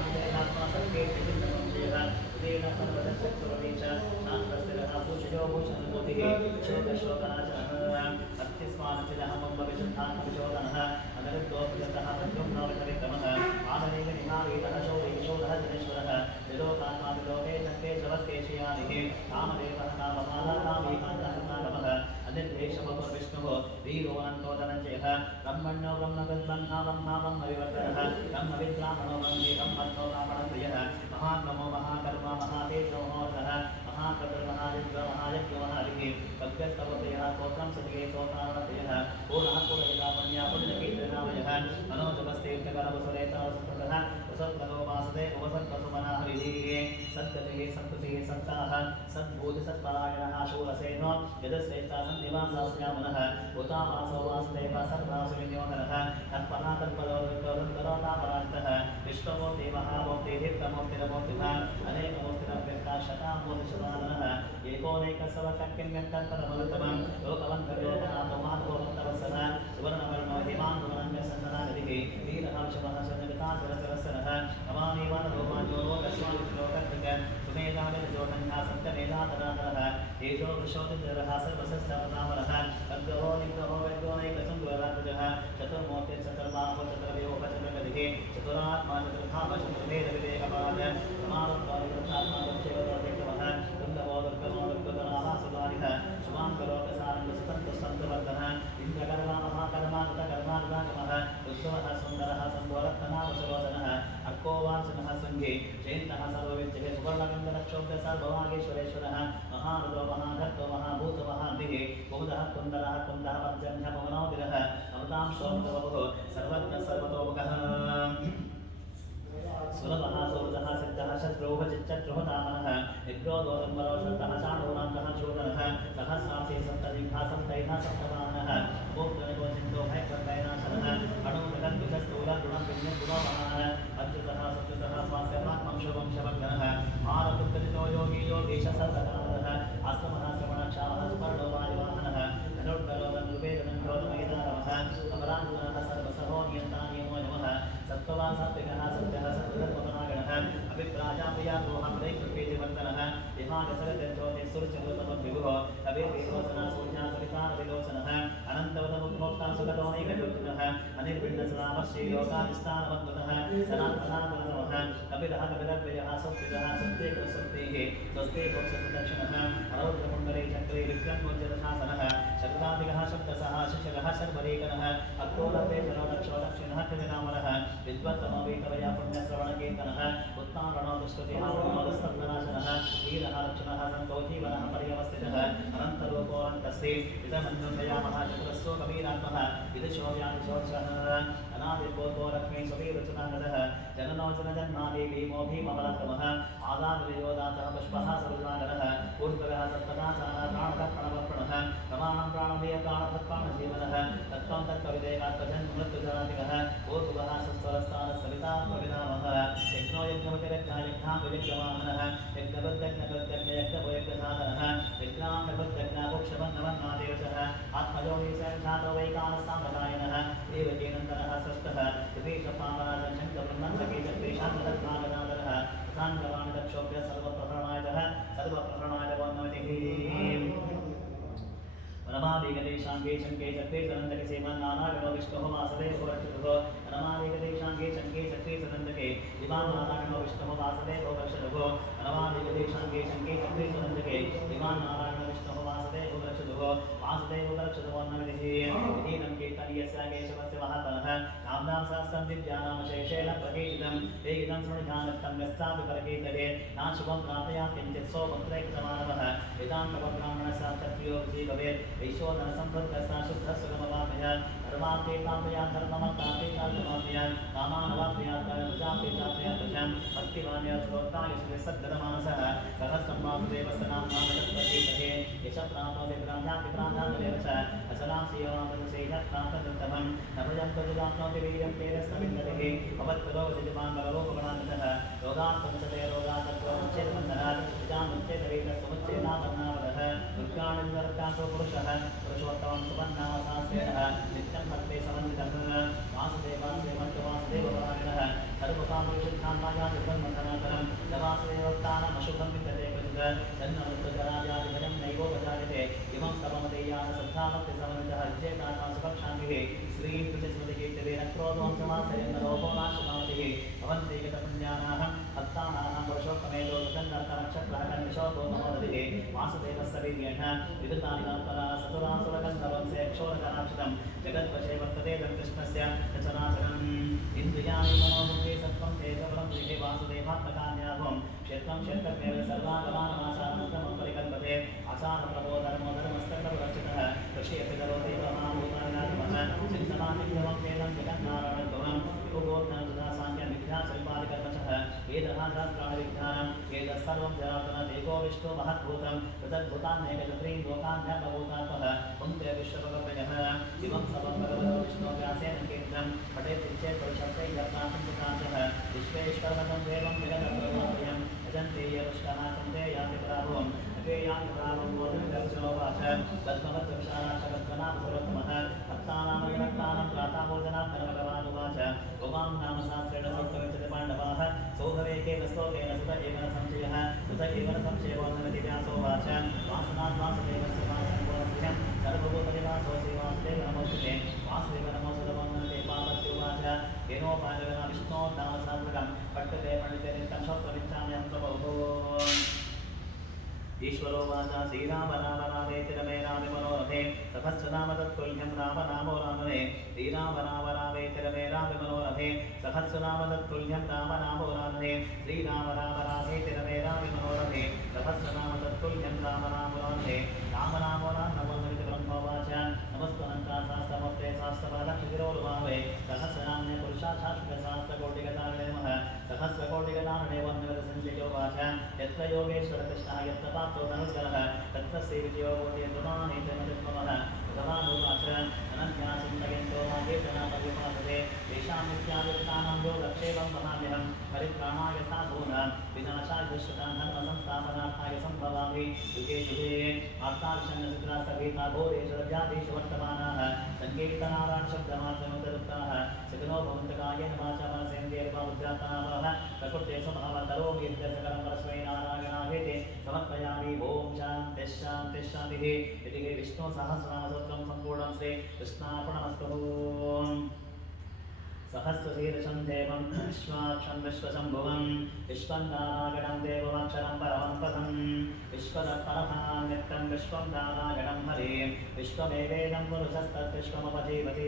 सत्केतिचिन्तनोषयः उदेन सर्वदशक्तुरवीच शास्त्रस्थिरः भूषयो भूषणमूर्तिः शोकशोकनाशनः अत्युस्मानचिदहमम्बविशुद्धात्मविशोधनः अनरुद्धोपजतः प्रद्युम्नोपचरिक्रमः आदनेकनिहावीतः शोधः जनेश्वरः विलोकात्मा विलोके चक्रे चवत्केशयादिः कामदेवः कामपालः कामीकान्तः कामः अनिर्देशवपुर्विष्णुः वीरोऽनन्तो धनञ्जयः ब्रह्मण्यो ब्रह्मविद्ब्रह्मा ब्रह्मविवर्तनः ब्रह्मविद्ब्राह्मणो ब्रह्मे ब्रह्मत्वो ब्राह्मणप्रियः महात्मो महाकर्मा महातेजो महोदरः महाकर्महादित्य महायज्ञो महादिः भक्त्यस्तवप्रियः स्तोत्रं सतिगे स्तोत्राणप्रियः पूर्णः पूर्णयिता पुण्या पुण्यकीर्तनामयः मनोजपस्तीर्थकरवसुरेतरसुप्रदः वसत्प्रदो वासुदे उपसत्प्रसुमनः हरिः सद्गतिः सत्कृतिः सत्ताः सद्बोधिसत्परायणः शूरसेनो यदश्रेष्ठा सन्निवासास्यामनः उतावासो वासुदेव सर्वासुविनियोगरः तत्परा तत्पदोरुत्तरोतापराजितः विश्वमूर्ति महामूर्ति दीप्तमूर्तिरमूर्तिः अनेकमूर्तिरव्यक्ता शतामूर्तिशताननः एकोनैकसवकक्यन्यन्तन्तरमरुतमं लोकवन्तर्योगनाथो माधवोत्तरसः सुवर्णवर्णो हिमाङ्गुमरङ्गसन्दनागतिः वीरहर्षवः सन्निगताचरचरसरः नमामि वनरोमाञ्चो लोकस्वामिलोकत्रिक सुमेधाविजोधन्या सत्यमेधातरातरः तेजो वृषोतिरः सर्वसस्यवतामरः तद्ग्रहो निग्रहो वैद्योनैकसङ्गुररात्मजः चतुर्मूर्तिर्चतुर्बाहो चतुर्व्यूहचतुर्गतिः चतुरात्मा चतुर्धाम चतुर्भेदविवेकपाद समारोत्पादितः दुर्गमो दुर्गमो दुर्गतनाः सुधारिः शुभाङ्गलोकसारङ्गसुतन्तुसन्तुवर्धनः इन्द्रकर्मा महाकर्मा कृतकर्मानुरागमः रुद्रः सुन्दरः सम्भोरत्तनावसुरोधनः अर्कोवांसनः शृङ्गे जयन्तः सर्वविद्यः सुवर्णगन्धरक्षोभ्य सर्वभागेश्वरेश्वरः महारुद्रो महाधर्तो महाभूतो महाद्रिः कुमुदः कुन्दरः कुन्दः पर्जन्यः पवनोदिरः अमृतां सोमतवपुः सर्वज्ञः सर्वतोमुखः सुरभः सुहृदः सिद्धः शत्रुः चिच्चत्रुहतामनः निग्रोदोरम्बरोषन्तः चाणूरान्तः चूर्णः सहस्रांशे सप्तजिह्वा सप्तैः सप्तमानः मोक्षनिकोचिन्तो भयप्रत्ययनाशनः अणुजगद्विषस्थूलगुणपिण्यगुणवाहनः अच्युतः सच्युतः स्वास्यपात्मं शुभं शवग्नः भारतुत्तरितो योगी योगीश सर्वकामदः आश्रमः श्रवणक्षामः सुपर्णो वायुवाहनः धनुर्धरोदनुर्वेदनं क्रोधमयितारमः अमराङ्गुनः सर्वसहो नियन्ता नियमो नमः सत्त्ववान् सात्विकः सत्यः सत्यधर्मपरागणः अभिप्राजाप्रियागोहमदैकृपेतिवर्तनः विभागसरजज्योतिस्सुरचन्द्रतमद्विभुः कविर्विरोचनः सूर्यासवितारविलोचनः अनन्तवतमुद्भोक्ता सुखदोनैकज्योतिनः अनिर्भिन्नसलामश्रीलोकाधिष्ठानमद्भुतः सनातनागुणतमः कपिलः कपिलव्ययः स्वस्तिजः सत्ये कुलसत्तेः स्वस्ते पुरुषप्रदक्षिणः रौद्रकुण्डले चक्रे विक्रमोज्जलशासनः शब्दादिकः शब्दसः शिशलः शर्वरेकनः अक्रोलते जलोदक्षोदक्षिणः कृतिनामनः विद्वत्तमवेकवया पुण्यश्रवणकीर्तनः उत्तारणो दुष्कृतिः पुण्योदस्तन्दनाशनः वीरः लक्षणः सन्तोषीवनः पर्यवस्थितः अनन्तरूपोऽनन्तस्ते इदमन्युन्दयामः चतुरस्रो कबीरात्मः विदुषो व्यादिशोषः अनादिर्बोधो लक्ष्मी स्ववीरुचनागतः जननो जनजन्मादि भीमो भीमपराक्रमः आदानवियोदातः पुष्पः सर्वसागरः ऊर्ध्वगः सप्तदाचारः प्राणतः प्रणवप्रणः प्रमाणं प्राणमेय प्राणतत्प्राणजीवनः तत्त्वं तत्त्वविदेकात्मजन्मृत्युजरातिकः ऊर्ध्वगः सस्वरस्थानः सवितात्मविधामः यज्ञो यज्ञवतिरज्ञा यज्ञाङ्गयज्ञवाहनः यज्ञबद्धज्ञकृत्यज्ञयज्ञभोयज्ञसाधनः यज्ञाङ्गबद्धज्ञाभोक्षवन्नवन्नादेवशः आत्मयोगीशो वैकालसाम्प्रदायिनः देवकीनन्दनः सृष्टः विदेशपामराजन् शङ्करब्रह्मसखीचक्रेशान्तरत्नागदाधरः साङ्गवाणदक्षोभ्य सर्वप्रहरणायतः सर्वप्रहरणायतवन्नवतिः नमादिगदेशाङ्गे शङ्के चक्रे सनन्दके सेवन्नारायणो विष्णुः वासुदेवो रक्षतुः नमादिगदेशाङ्गे शङ्के चक्रे सनन्दके दिवान्नारायणो विष्णुः वासुदेवो रक्षतुः नमादिगदेशाङ्गे शङ्के चक्रे सनन्दके दिवान्नारायणो विष्णुः वासुदेवो रक्षतुः वासुदेवोदरक्षतमोन्नतिः इतीदं कीर्तनीयस्य केशवस्य महतः नाम्नां सहस्रं दिव्यानामशेषेण प्रकीर्तितं ते इदं स्मृतिधानत्तं यस्तापि परकीर्तये नाशुभं प्राप्नुयात् किञ्चित् सोपत्रैकसमानवः वेदान्तब्राह्मणशास्त्रज्ञो विजयी भवेत् वैश्वोदनसम्पृक्तस्य शुद्धस्वगमवाप्नुयात् धर्मार्थे प्राप्नुयात् धर्ममर्थार्थे प्राप्नुयात् कामानवाप्नुयात् प्रजाप्ते प्राप्नुयात् प्रजां भक्तिमान्य श्रोताय सद्गतमानसः सहस्रं वासुदेवस्य नाम्नामप्रकीर्तये यशप्राप्नोति प्राप्यातिप्राप्नादेव च अचलां सेवामनुसेयप्राप्तदन्तमं नभजं तजुदाप्नोति वीर्यं तेजस्सविन्दतिः भवत्पदो विजयमाङ्गलोकगणान्तः रोगात्तमुचते रोगात्तत्वमुच्चेदबन्धनात् विजामुच्चेतरेतस्तमुच्चेदापन्नावदः दुर्गाणिन्दरत्यासो पुरुषः पुरुषोत्तमं सुपन्नावसास्येनः नित्यं भक्ते समन्वितः वासुदेवासुदेवत्ववासुदेवपरायणः सर्वकामविशुद्धात्मायादिब्रह्मसनातनं दवासुदेवोत्थानमशुभं विद्यते कृत जन्ममृत्युजराव्याधिभयं नैवोपजायते इमं स्तवमदेयान श्रद्धाभक्तिसमन्वितः विचेतात्मा सुभक्षान्तिः श्रीं कुचस्मृतिकीर्तनेन क्रोधों समासयन्न लोको नाशमातिः भवन्ति गतपुण्यानाहं भक्तानां पुरुषोत्तमेतो सुगन्धर्तनक्षत्रः कन्यशोको महोदधिः वासुदेवस्य वीर्येण विदुतानि नात्मना सतुरासुरगन्धवं सेक्षोरकराक्षितं जगद्वशे वर्तते कृष्णस्य रचनाचरम् इन्द्रियाणि मनोबुद्धि सत्त्वं तेजबलं देहे वासुदेवात्मकान्याभवं क्षेत्रं क्षेत्रमेव सर्वागमानमाचारमुत्तमं परिकल्पते आचारप्रभो धर्मो धर्मस्तकरक्षितः ऋषियपि करोति महाभूतानात्मः चिन्तनादिभवं वेदं जगन्नारायणगुणं योगोत्तरसाङ्ख्यं विद्याशैपादिकर्मशः वेदः शास्त्राणि विज्ञानं वेदः सर्वं जनार्दन देवो विष्णु महद्भूतं तदद्भुतान्येकचत्रीं लोकान्यपभूतात्मः पुङ्क्ते विश्वभगवयः इमं सबं भगवतो विष्णुव्यासेन कीर्तनं पठेत् चेत् पुरुषस्य यत्नासंस्कृतांशः विश्वेश्वरमतं देवं जगदप्रभुत्रयं भजन्ते ये पुष्टाः सन्ते यान्ति पराभवम् अग्रे यान्ति पराभवं बोधनदर्शनोवाच तद्भवद्वक्षाराक्षकत्वनामसरोत्तमः भक्तानामविभक्तानां प्राताभोजनात्मनभगवानुवाच गोमां नाम शास्त्रेण सप्तविंशति पाण्डवाः सौधवेकेन श्लोकेन सुत एव न संशयः सुत एव न संशयो नमति व्यासोवाच वासनात् वासुदेवस्य वासनगुणस्यं सर्वभूतनिवासो श्रीवासुदेव नमोस्तुते वासुदेव नमोस्तुते पार्वत्युवाच येनोपायन विष्णो नाम सहस्रकं पठ्यते पण्डिते नित्यं शब्दमिच्छाम्यहं स्वबहुः ईश्वरो वाचा श्रीराम राम रामेति रमे रामे मनोरमे सहस्रनाम तत्तुल्यं राम नामो रामने श्रीराम राम रामेति रमे रामे मनोरमे सहस्रनाम तत्तुल्यं राम नामो रामने श्रीराम राम रामेति रमे रामे मनोरमे सहस्रनाम तत्तुल्यं राम नामो रामने राम नामो राम नमोऽस्ते ब्रह्मवाच नमस्त्वनन्ता शास्त्रमोक्ते शास्त्रफलक्षिरोरुभावे सहस्रनाम्ने पुरुषा शाश्वतशास्त्रकोटिगतारणे नमः सहस्रकोटिगतारणे वन्दनसञ्जयो वाच यत्र योगेश्वर कृष्णः यत्र पार्थो धनुर्धरः तत्र श्रीविजयो भूतेन्द्रमानेतमः भगवानुवाच अनन्यासिन्दयन्तो मागेतनापरिपासते तेषां नित्यायुक्तानां योगक्षेमं वहाम्यहं परित्राणाय साधूनां विनाशाय दुष्कृतां धर्मसंस्थापनार्थाय सम्भवामि युगे युगे आर्ताक्षण्यचित्रास्तभीता घोरेश्वरव्याधीषु वर्तमानाः सङ्कीर्तनारायण शब्दमात्रमुत्तरुक्ताः सगनो भवन्तकायेन वाचा मनसेन्द्रियर्वा उद्यातानाः प्रकृते स्वभावकरोमि यद्यसकलं परस्मै नारायणाहेते समर्पयामि ॐ शान्तिः शान्तिः शान्तिः इति विष्णु सहस्रनामस्तोत्रं सम्पूर्णं श्री कृष्णार्पणमस्तु सहस्रशीर्षं देवं विश्वाक्षं विश्वशम्भुवं विश्वं देवमक्षरं परमं पदं विश्वदत्परमां नित्यं विश्वं नारायणं हरिं विश्वमेवेदं पुरुषस्तद्विश्वमपजीवति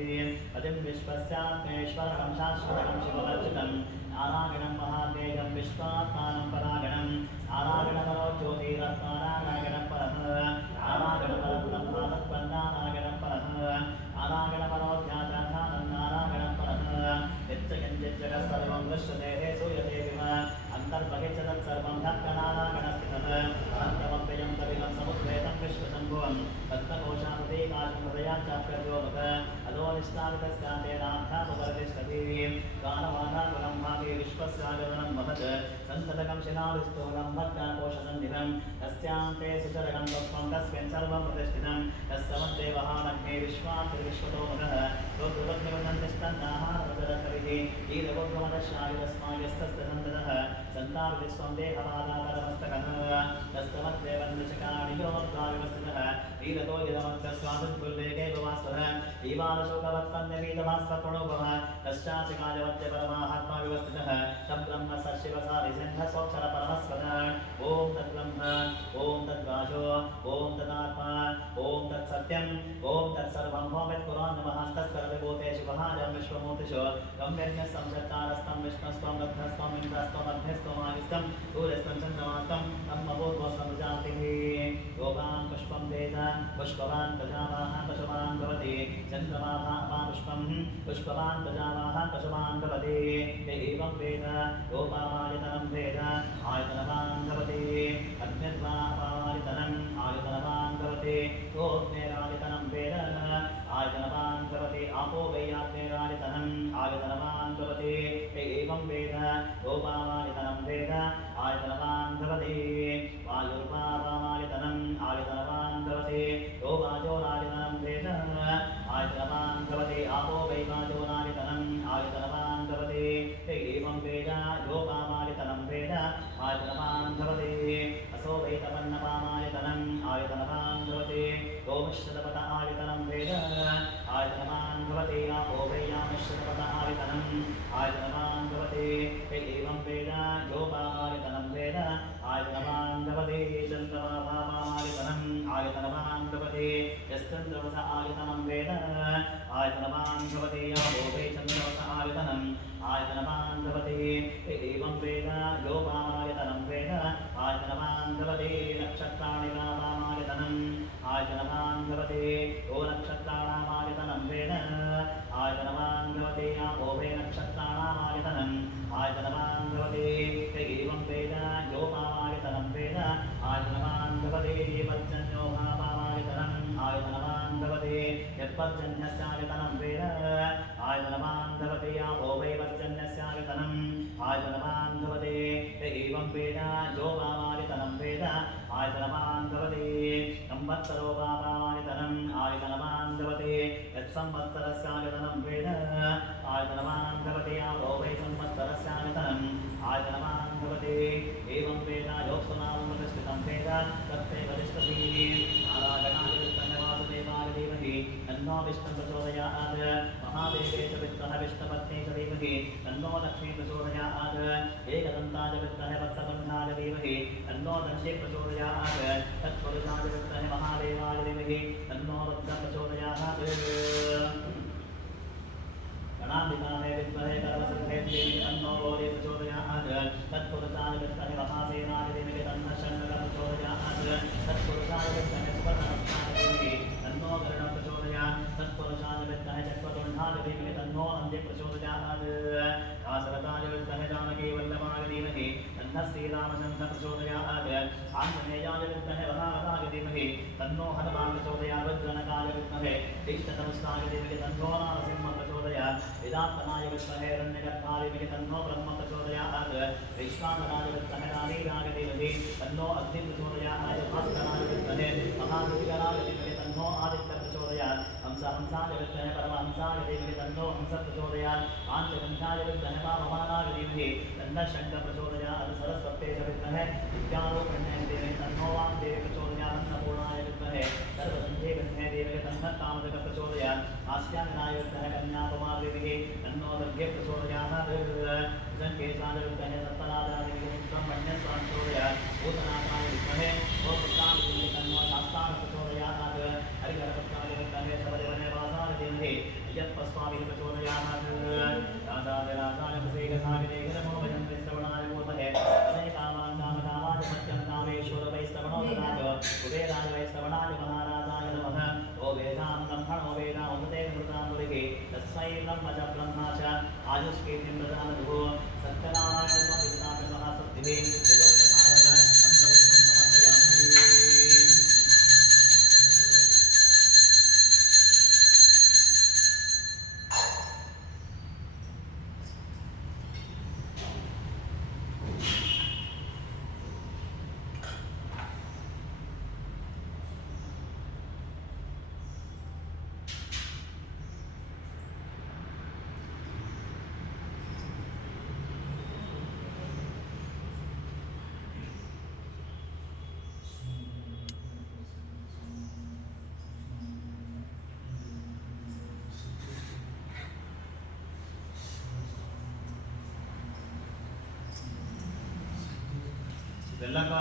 पतिं विश्वस्यात्मेश्वरं शाश्वतं शिववर्जितं नारायणं महादेवं विश्वात्मानं परागणं नारायणपरो ज्योतिरत्नारायणं परः नारायणपरब्रह्मतत्त्वं नारायणं परः नारायणपरो ध्यातानं नारायणं परः यच्चकिञ्चिज्जगः सर्वं दृश्यते हे सूयते विव अन्तर्बहिश्च तत्सर्वं ढक्कनारायणस्थितः अनन्तमव्ययं कपिलं समुद्रेतं विश्वशम्भुवं तत्त्वकोशानुदेकाशं हृदयाच्चाप्यद्योमत अधोनिष्ठावितस्यान्तेनार्थापरितिष्ठति गानवाधाकुलं भागे विश्वस्यागमनं महत् सन्ततकं शिलाविस्तूलं भक्ताकोशसन्निधं तस्यान्ते सुचरकं तत्त्वं तस्मिन् सर्वं प्रतिष्ठितं तस्समद्देवहानग्ने विश्वात्रिविश्वतोमगः रुद्रवद्विवदन्तिष्ठन्नाहारवदरकरिः ईदवद्वमदशायुधस्मायस्तस्तसन्ततः सन्तार्विश्वं देहपादाकरमस्तकः तस्तमद्देवन्दशकाणि योर्द्वाविवस्थितः वीरतो यदमन्तस्वादुल्लेखे भवास्वः ईवानशोकवत्सन्यमीतमास्वप्रणोभवः तस्यासिकायवत्य परमात्मा व्यवस्थितः तब्ब्रह्म सशिवसारिसिन्धः स्वक्षर परमस्वतः ॐ तद्ब्रह्म ॐ तद्वाचो ॐ तदात्मा ॐ तत्सत्यम् ॐ तत्सर्वं भवेत्पुरान् नमः तत्सर्वभूतेषु महाजं विश्वमूर्तिषु गम्यज्ञः संसत्कारस्तं विष्णस्त्वं रत्नस्त्वं इन्द्रस्त्वं अभ्यस्त्वं आदिस्तं सूर्यस्त्वं चन्द्रमास्त्वं ब्रह्मभूर्भुवस्त्वं जातिः योगान् पुष्पं वेद पुष्पवान् प्रजावाः पशुमान् भवति चन्द्रमाभा पुष्पं पुष्पवान् प्रजावाः पशुमान् भवति एवं वेद गोपामायतनं वेद आयतनवान् भवति अग्निर्वापायतनम् आयतनवान् भवति गोग्नेरायतनं वेद आयतनवान् भवति आपो वैयाग्नेरायतनम् आयतनवान् भवति एवं वेद गोपामायतनं वेद आयतनवान् भवति वायुर्वापामायतनम् आयतनवान् भवति गोवाजोरायतनं वेद आयतनवान् भवति आपो वैवाजोरायतनम् आयतनवान् भवति एवं वेद गोपामायतनं वेद आयतनवान् भवति असो वैतपन्नपामायतनम् आयतनवान् भवति गोमिश्रपद आयतनं वेद आयतनवान् भवति आपो वैयामिश्रपद आयतनम् आयतनवान् भवति एवं वेद गोपामायतनं वेद आयतनवान् भवति चन्द्रमाभामायतनम् आयतनवान् भवति यश्चन्द्रवस आयतनं वेद आयतनवान् भवति आपो वै चन्द्रवस आयतनम् आयतनवान् भवति एवं वेद गोपामायतनं वेद आयतनवान् भवति नक्षत्राणि वापामायतनम् आयतनवान् भवति ओ नक्षत्राणामायतनं वेद आयतनवान् भवति आपो वै नक्षत्राणामायतनम् आयतनवान् भवति एवं वेद गोपामायतनं वेद आयतनवान् भवति पर्जन्यो भापामायतनम् आयतनवान् भवति यत्पर्जन्यस्यायतनं वेद आयतनवान् भवति आपो वै पर्जन्यस्यायतनम् आयतनवान् भवति एवं वेद गोपामायतनं वेद आयतनवान् भवति संवत्सरो वापामायतनम् आयतनवान् भवति यत्संवत्सरस्यायतनं वेद आयतनवान् भवति आपो वै संवत्सरस्यायतनम् आयतनवान् भवति एवं वेद योक्सुनामृतस्कृतं वेद तत्तेव तिष्ठति नारायणाय विद्महे वासुदेवाय धीमहि तन्नो विष्णुः प्रचोदयात् महादेवे च विद्महे विष्णुपत्नी च धीमहि तन्नो लक्ष्मी प्रचोदयात् एकदन्ताय विद्महे वत्सकन्धाय धीमहि तन्नो दंशी प्रचोदयात् तत्पुरुषाय विद्महे महादेवाय धीमहि तन्नो रुद्रः प्रचोदयात् गणाधिकारे विद्महे कर्मसिद्धे धीमहि तन्नो गौरी प्रचोदयात् तत्पुरुषाय विद्महे महासेनाय धीमहि तन्नः शङ्करः प्रचोदयात् तत्पुरुषाय विद्महे सुवर्णरत्नाय धीमहि तन्नो गरुडः प्रचोदयात् तत्पुरुषाय विद्महे चक्रतुण्डाय धीमहि तन्नो अन्धः प्रचोदयात् दाशरथाय विद्महे जानकीवल्लभाय धीमहि तन्नः श्रीरामचन्द्रः प्रचोदयात् आञ्जनेयाय विद्महे वराहाय धीमहि तन्नो हनुमान् प्रचोदयात् वज्रनकाय विद्महे तीक्ष्णधनुष्टाय धीमहि तन्नो नारसिंहः प्रचोदयात् वेदान्तनाय विद्महे हिरण्यगर्भाय धीमहि तन्नो ब्रह्म प्रचोदयात् वैश्वानराय विद्महे नारीराय धीमहि तन्नो अग्निः प्रचोदयात् भास्कराय विद्महे महादिव्यराय धीमहि तन्नो आदित्यः प्रचोदयात् हंसाय विद्महे परमहंसाय धीमहि तन्नो हंसः प्रचोदयात् पाञ्चगन्धाय विद्महे वाममानाय धीमहि तन्नः शङ्खः प्रचोदयात् सरस्वत्यै च विद्महे विद्यारूपिण्यै धीमहि तन्नो वाग्देवी प्रचोदयात् अन्नपूर्णाय विद्महे सर्वसन्ध्ये विद्महे धीमहि तन्नः कामदकः प्रचोदयात् आस्याङ्गनाय विद्महे कन्याकुमारी धीमहि तन्नो दर्घ्यः प्रचोदयात् जङ्केशाय विद्महे सर्पराजाय धीमहि ब्रह्मण्यस्वान् प्रचोदयात् भूतनाथाय विद्महे गोपुत्राय धीमहि तन्नो शास्तानः प्रचोदयात् हरिहरपुत्राय विद्महे शबरिवने वासाय धीमहि यत्पस्वामिः प्रचोदयात् राजाय प्रसेकसाय देहनमो भजन्ते श्रवणाय मूर्धये तमे कामान् कामकामाय सत्यं कामेश्वर वै श्रवणो ददातु कुबेराय वै श्रवणाय महाराजाय नमः ओ वेदां ब्रह्मणो वेदामृते मृतामृतिः तस्मै ब्रह्म च ब्रह्मा च आयुष्कीर्तिं प्रदानतुः सत्यनारायण स्वामिनाथः सत्तिः ಬೆಲ್ಲಕ್ಕ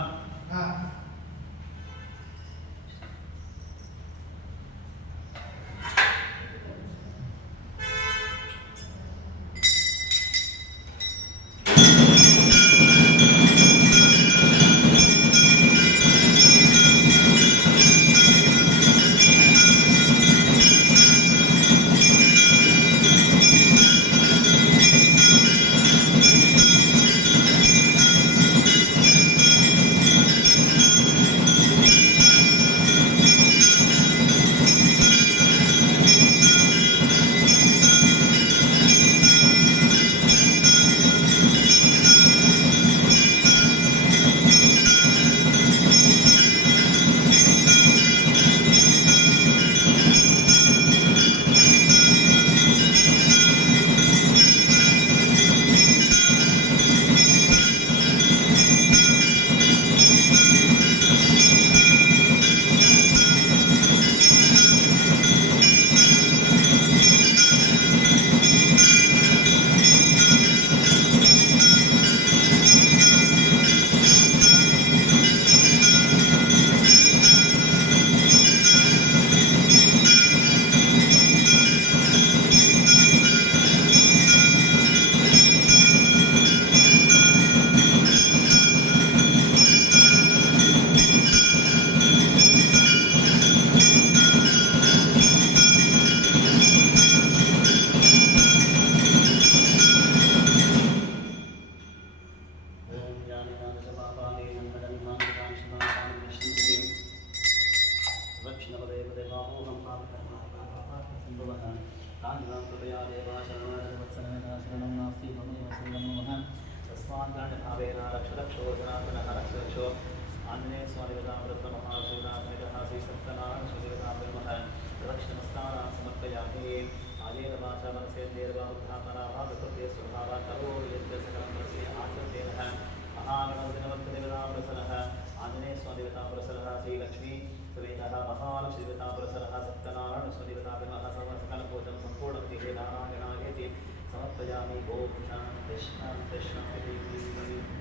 आंजनेय स्वामी महाशिवनाथमहाश्री सत्यनारायण शिवदेवताब्रह्मः प्रदक्षिणमस्तानां समर्पयामि आजेनवाचा मनसेन्द्रियर्वाहुत्थापनाभावकृत्य स्वभावात्तरो यद्य सकलं तस्य आचरणेनः महागणपतिदेवताप्रसन्नः आंजनेय स्वामिदेवताप्रसन्नः श्रीलक्ष्मी समेतः महालक्ष्मीदेवताप्रसन्नः सत्यनारायण स्वामिदेवताब्रह्मः सर्वसकलभोजनं सम्पूर्णं नारायणायेति समर्पयामि। ओम शान्ति शान्ति शान्तिः।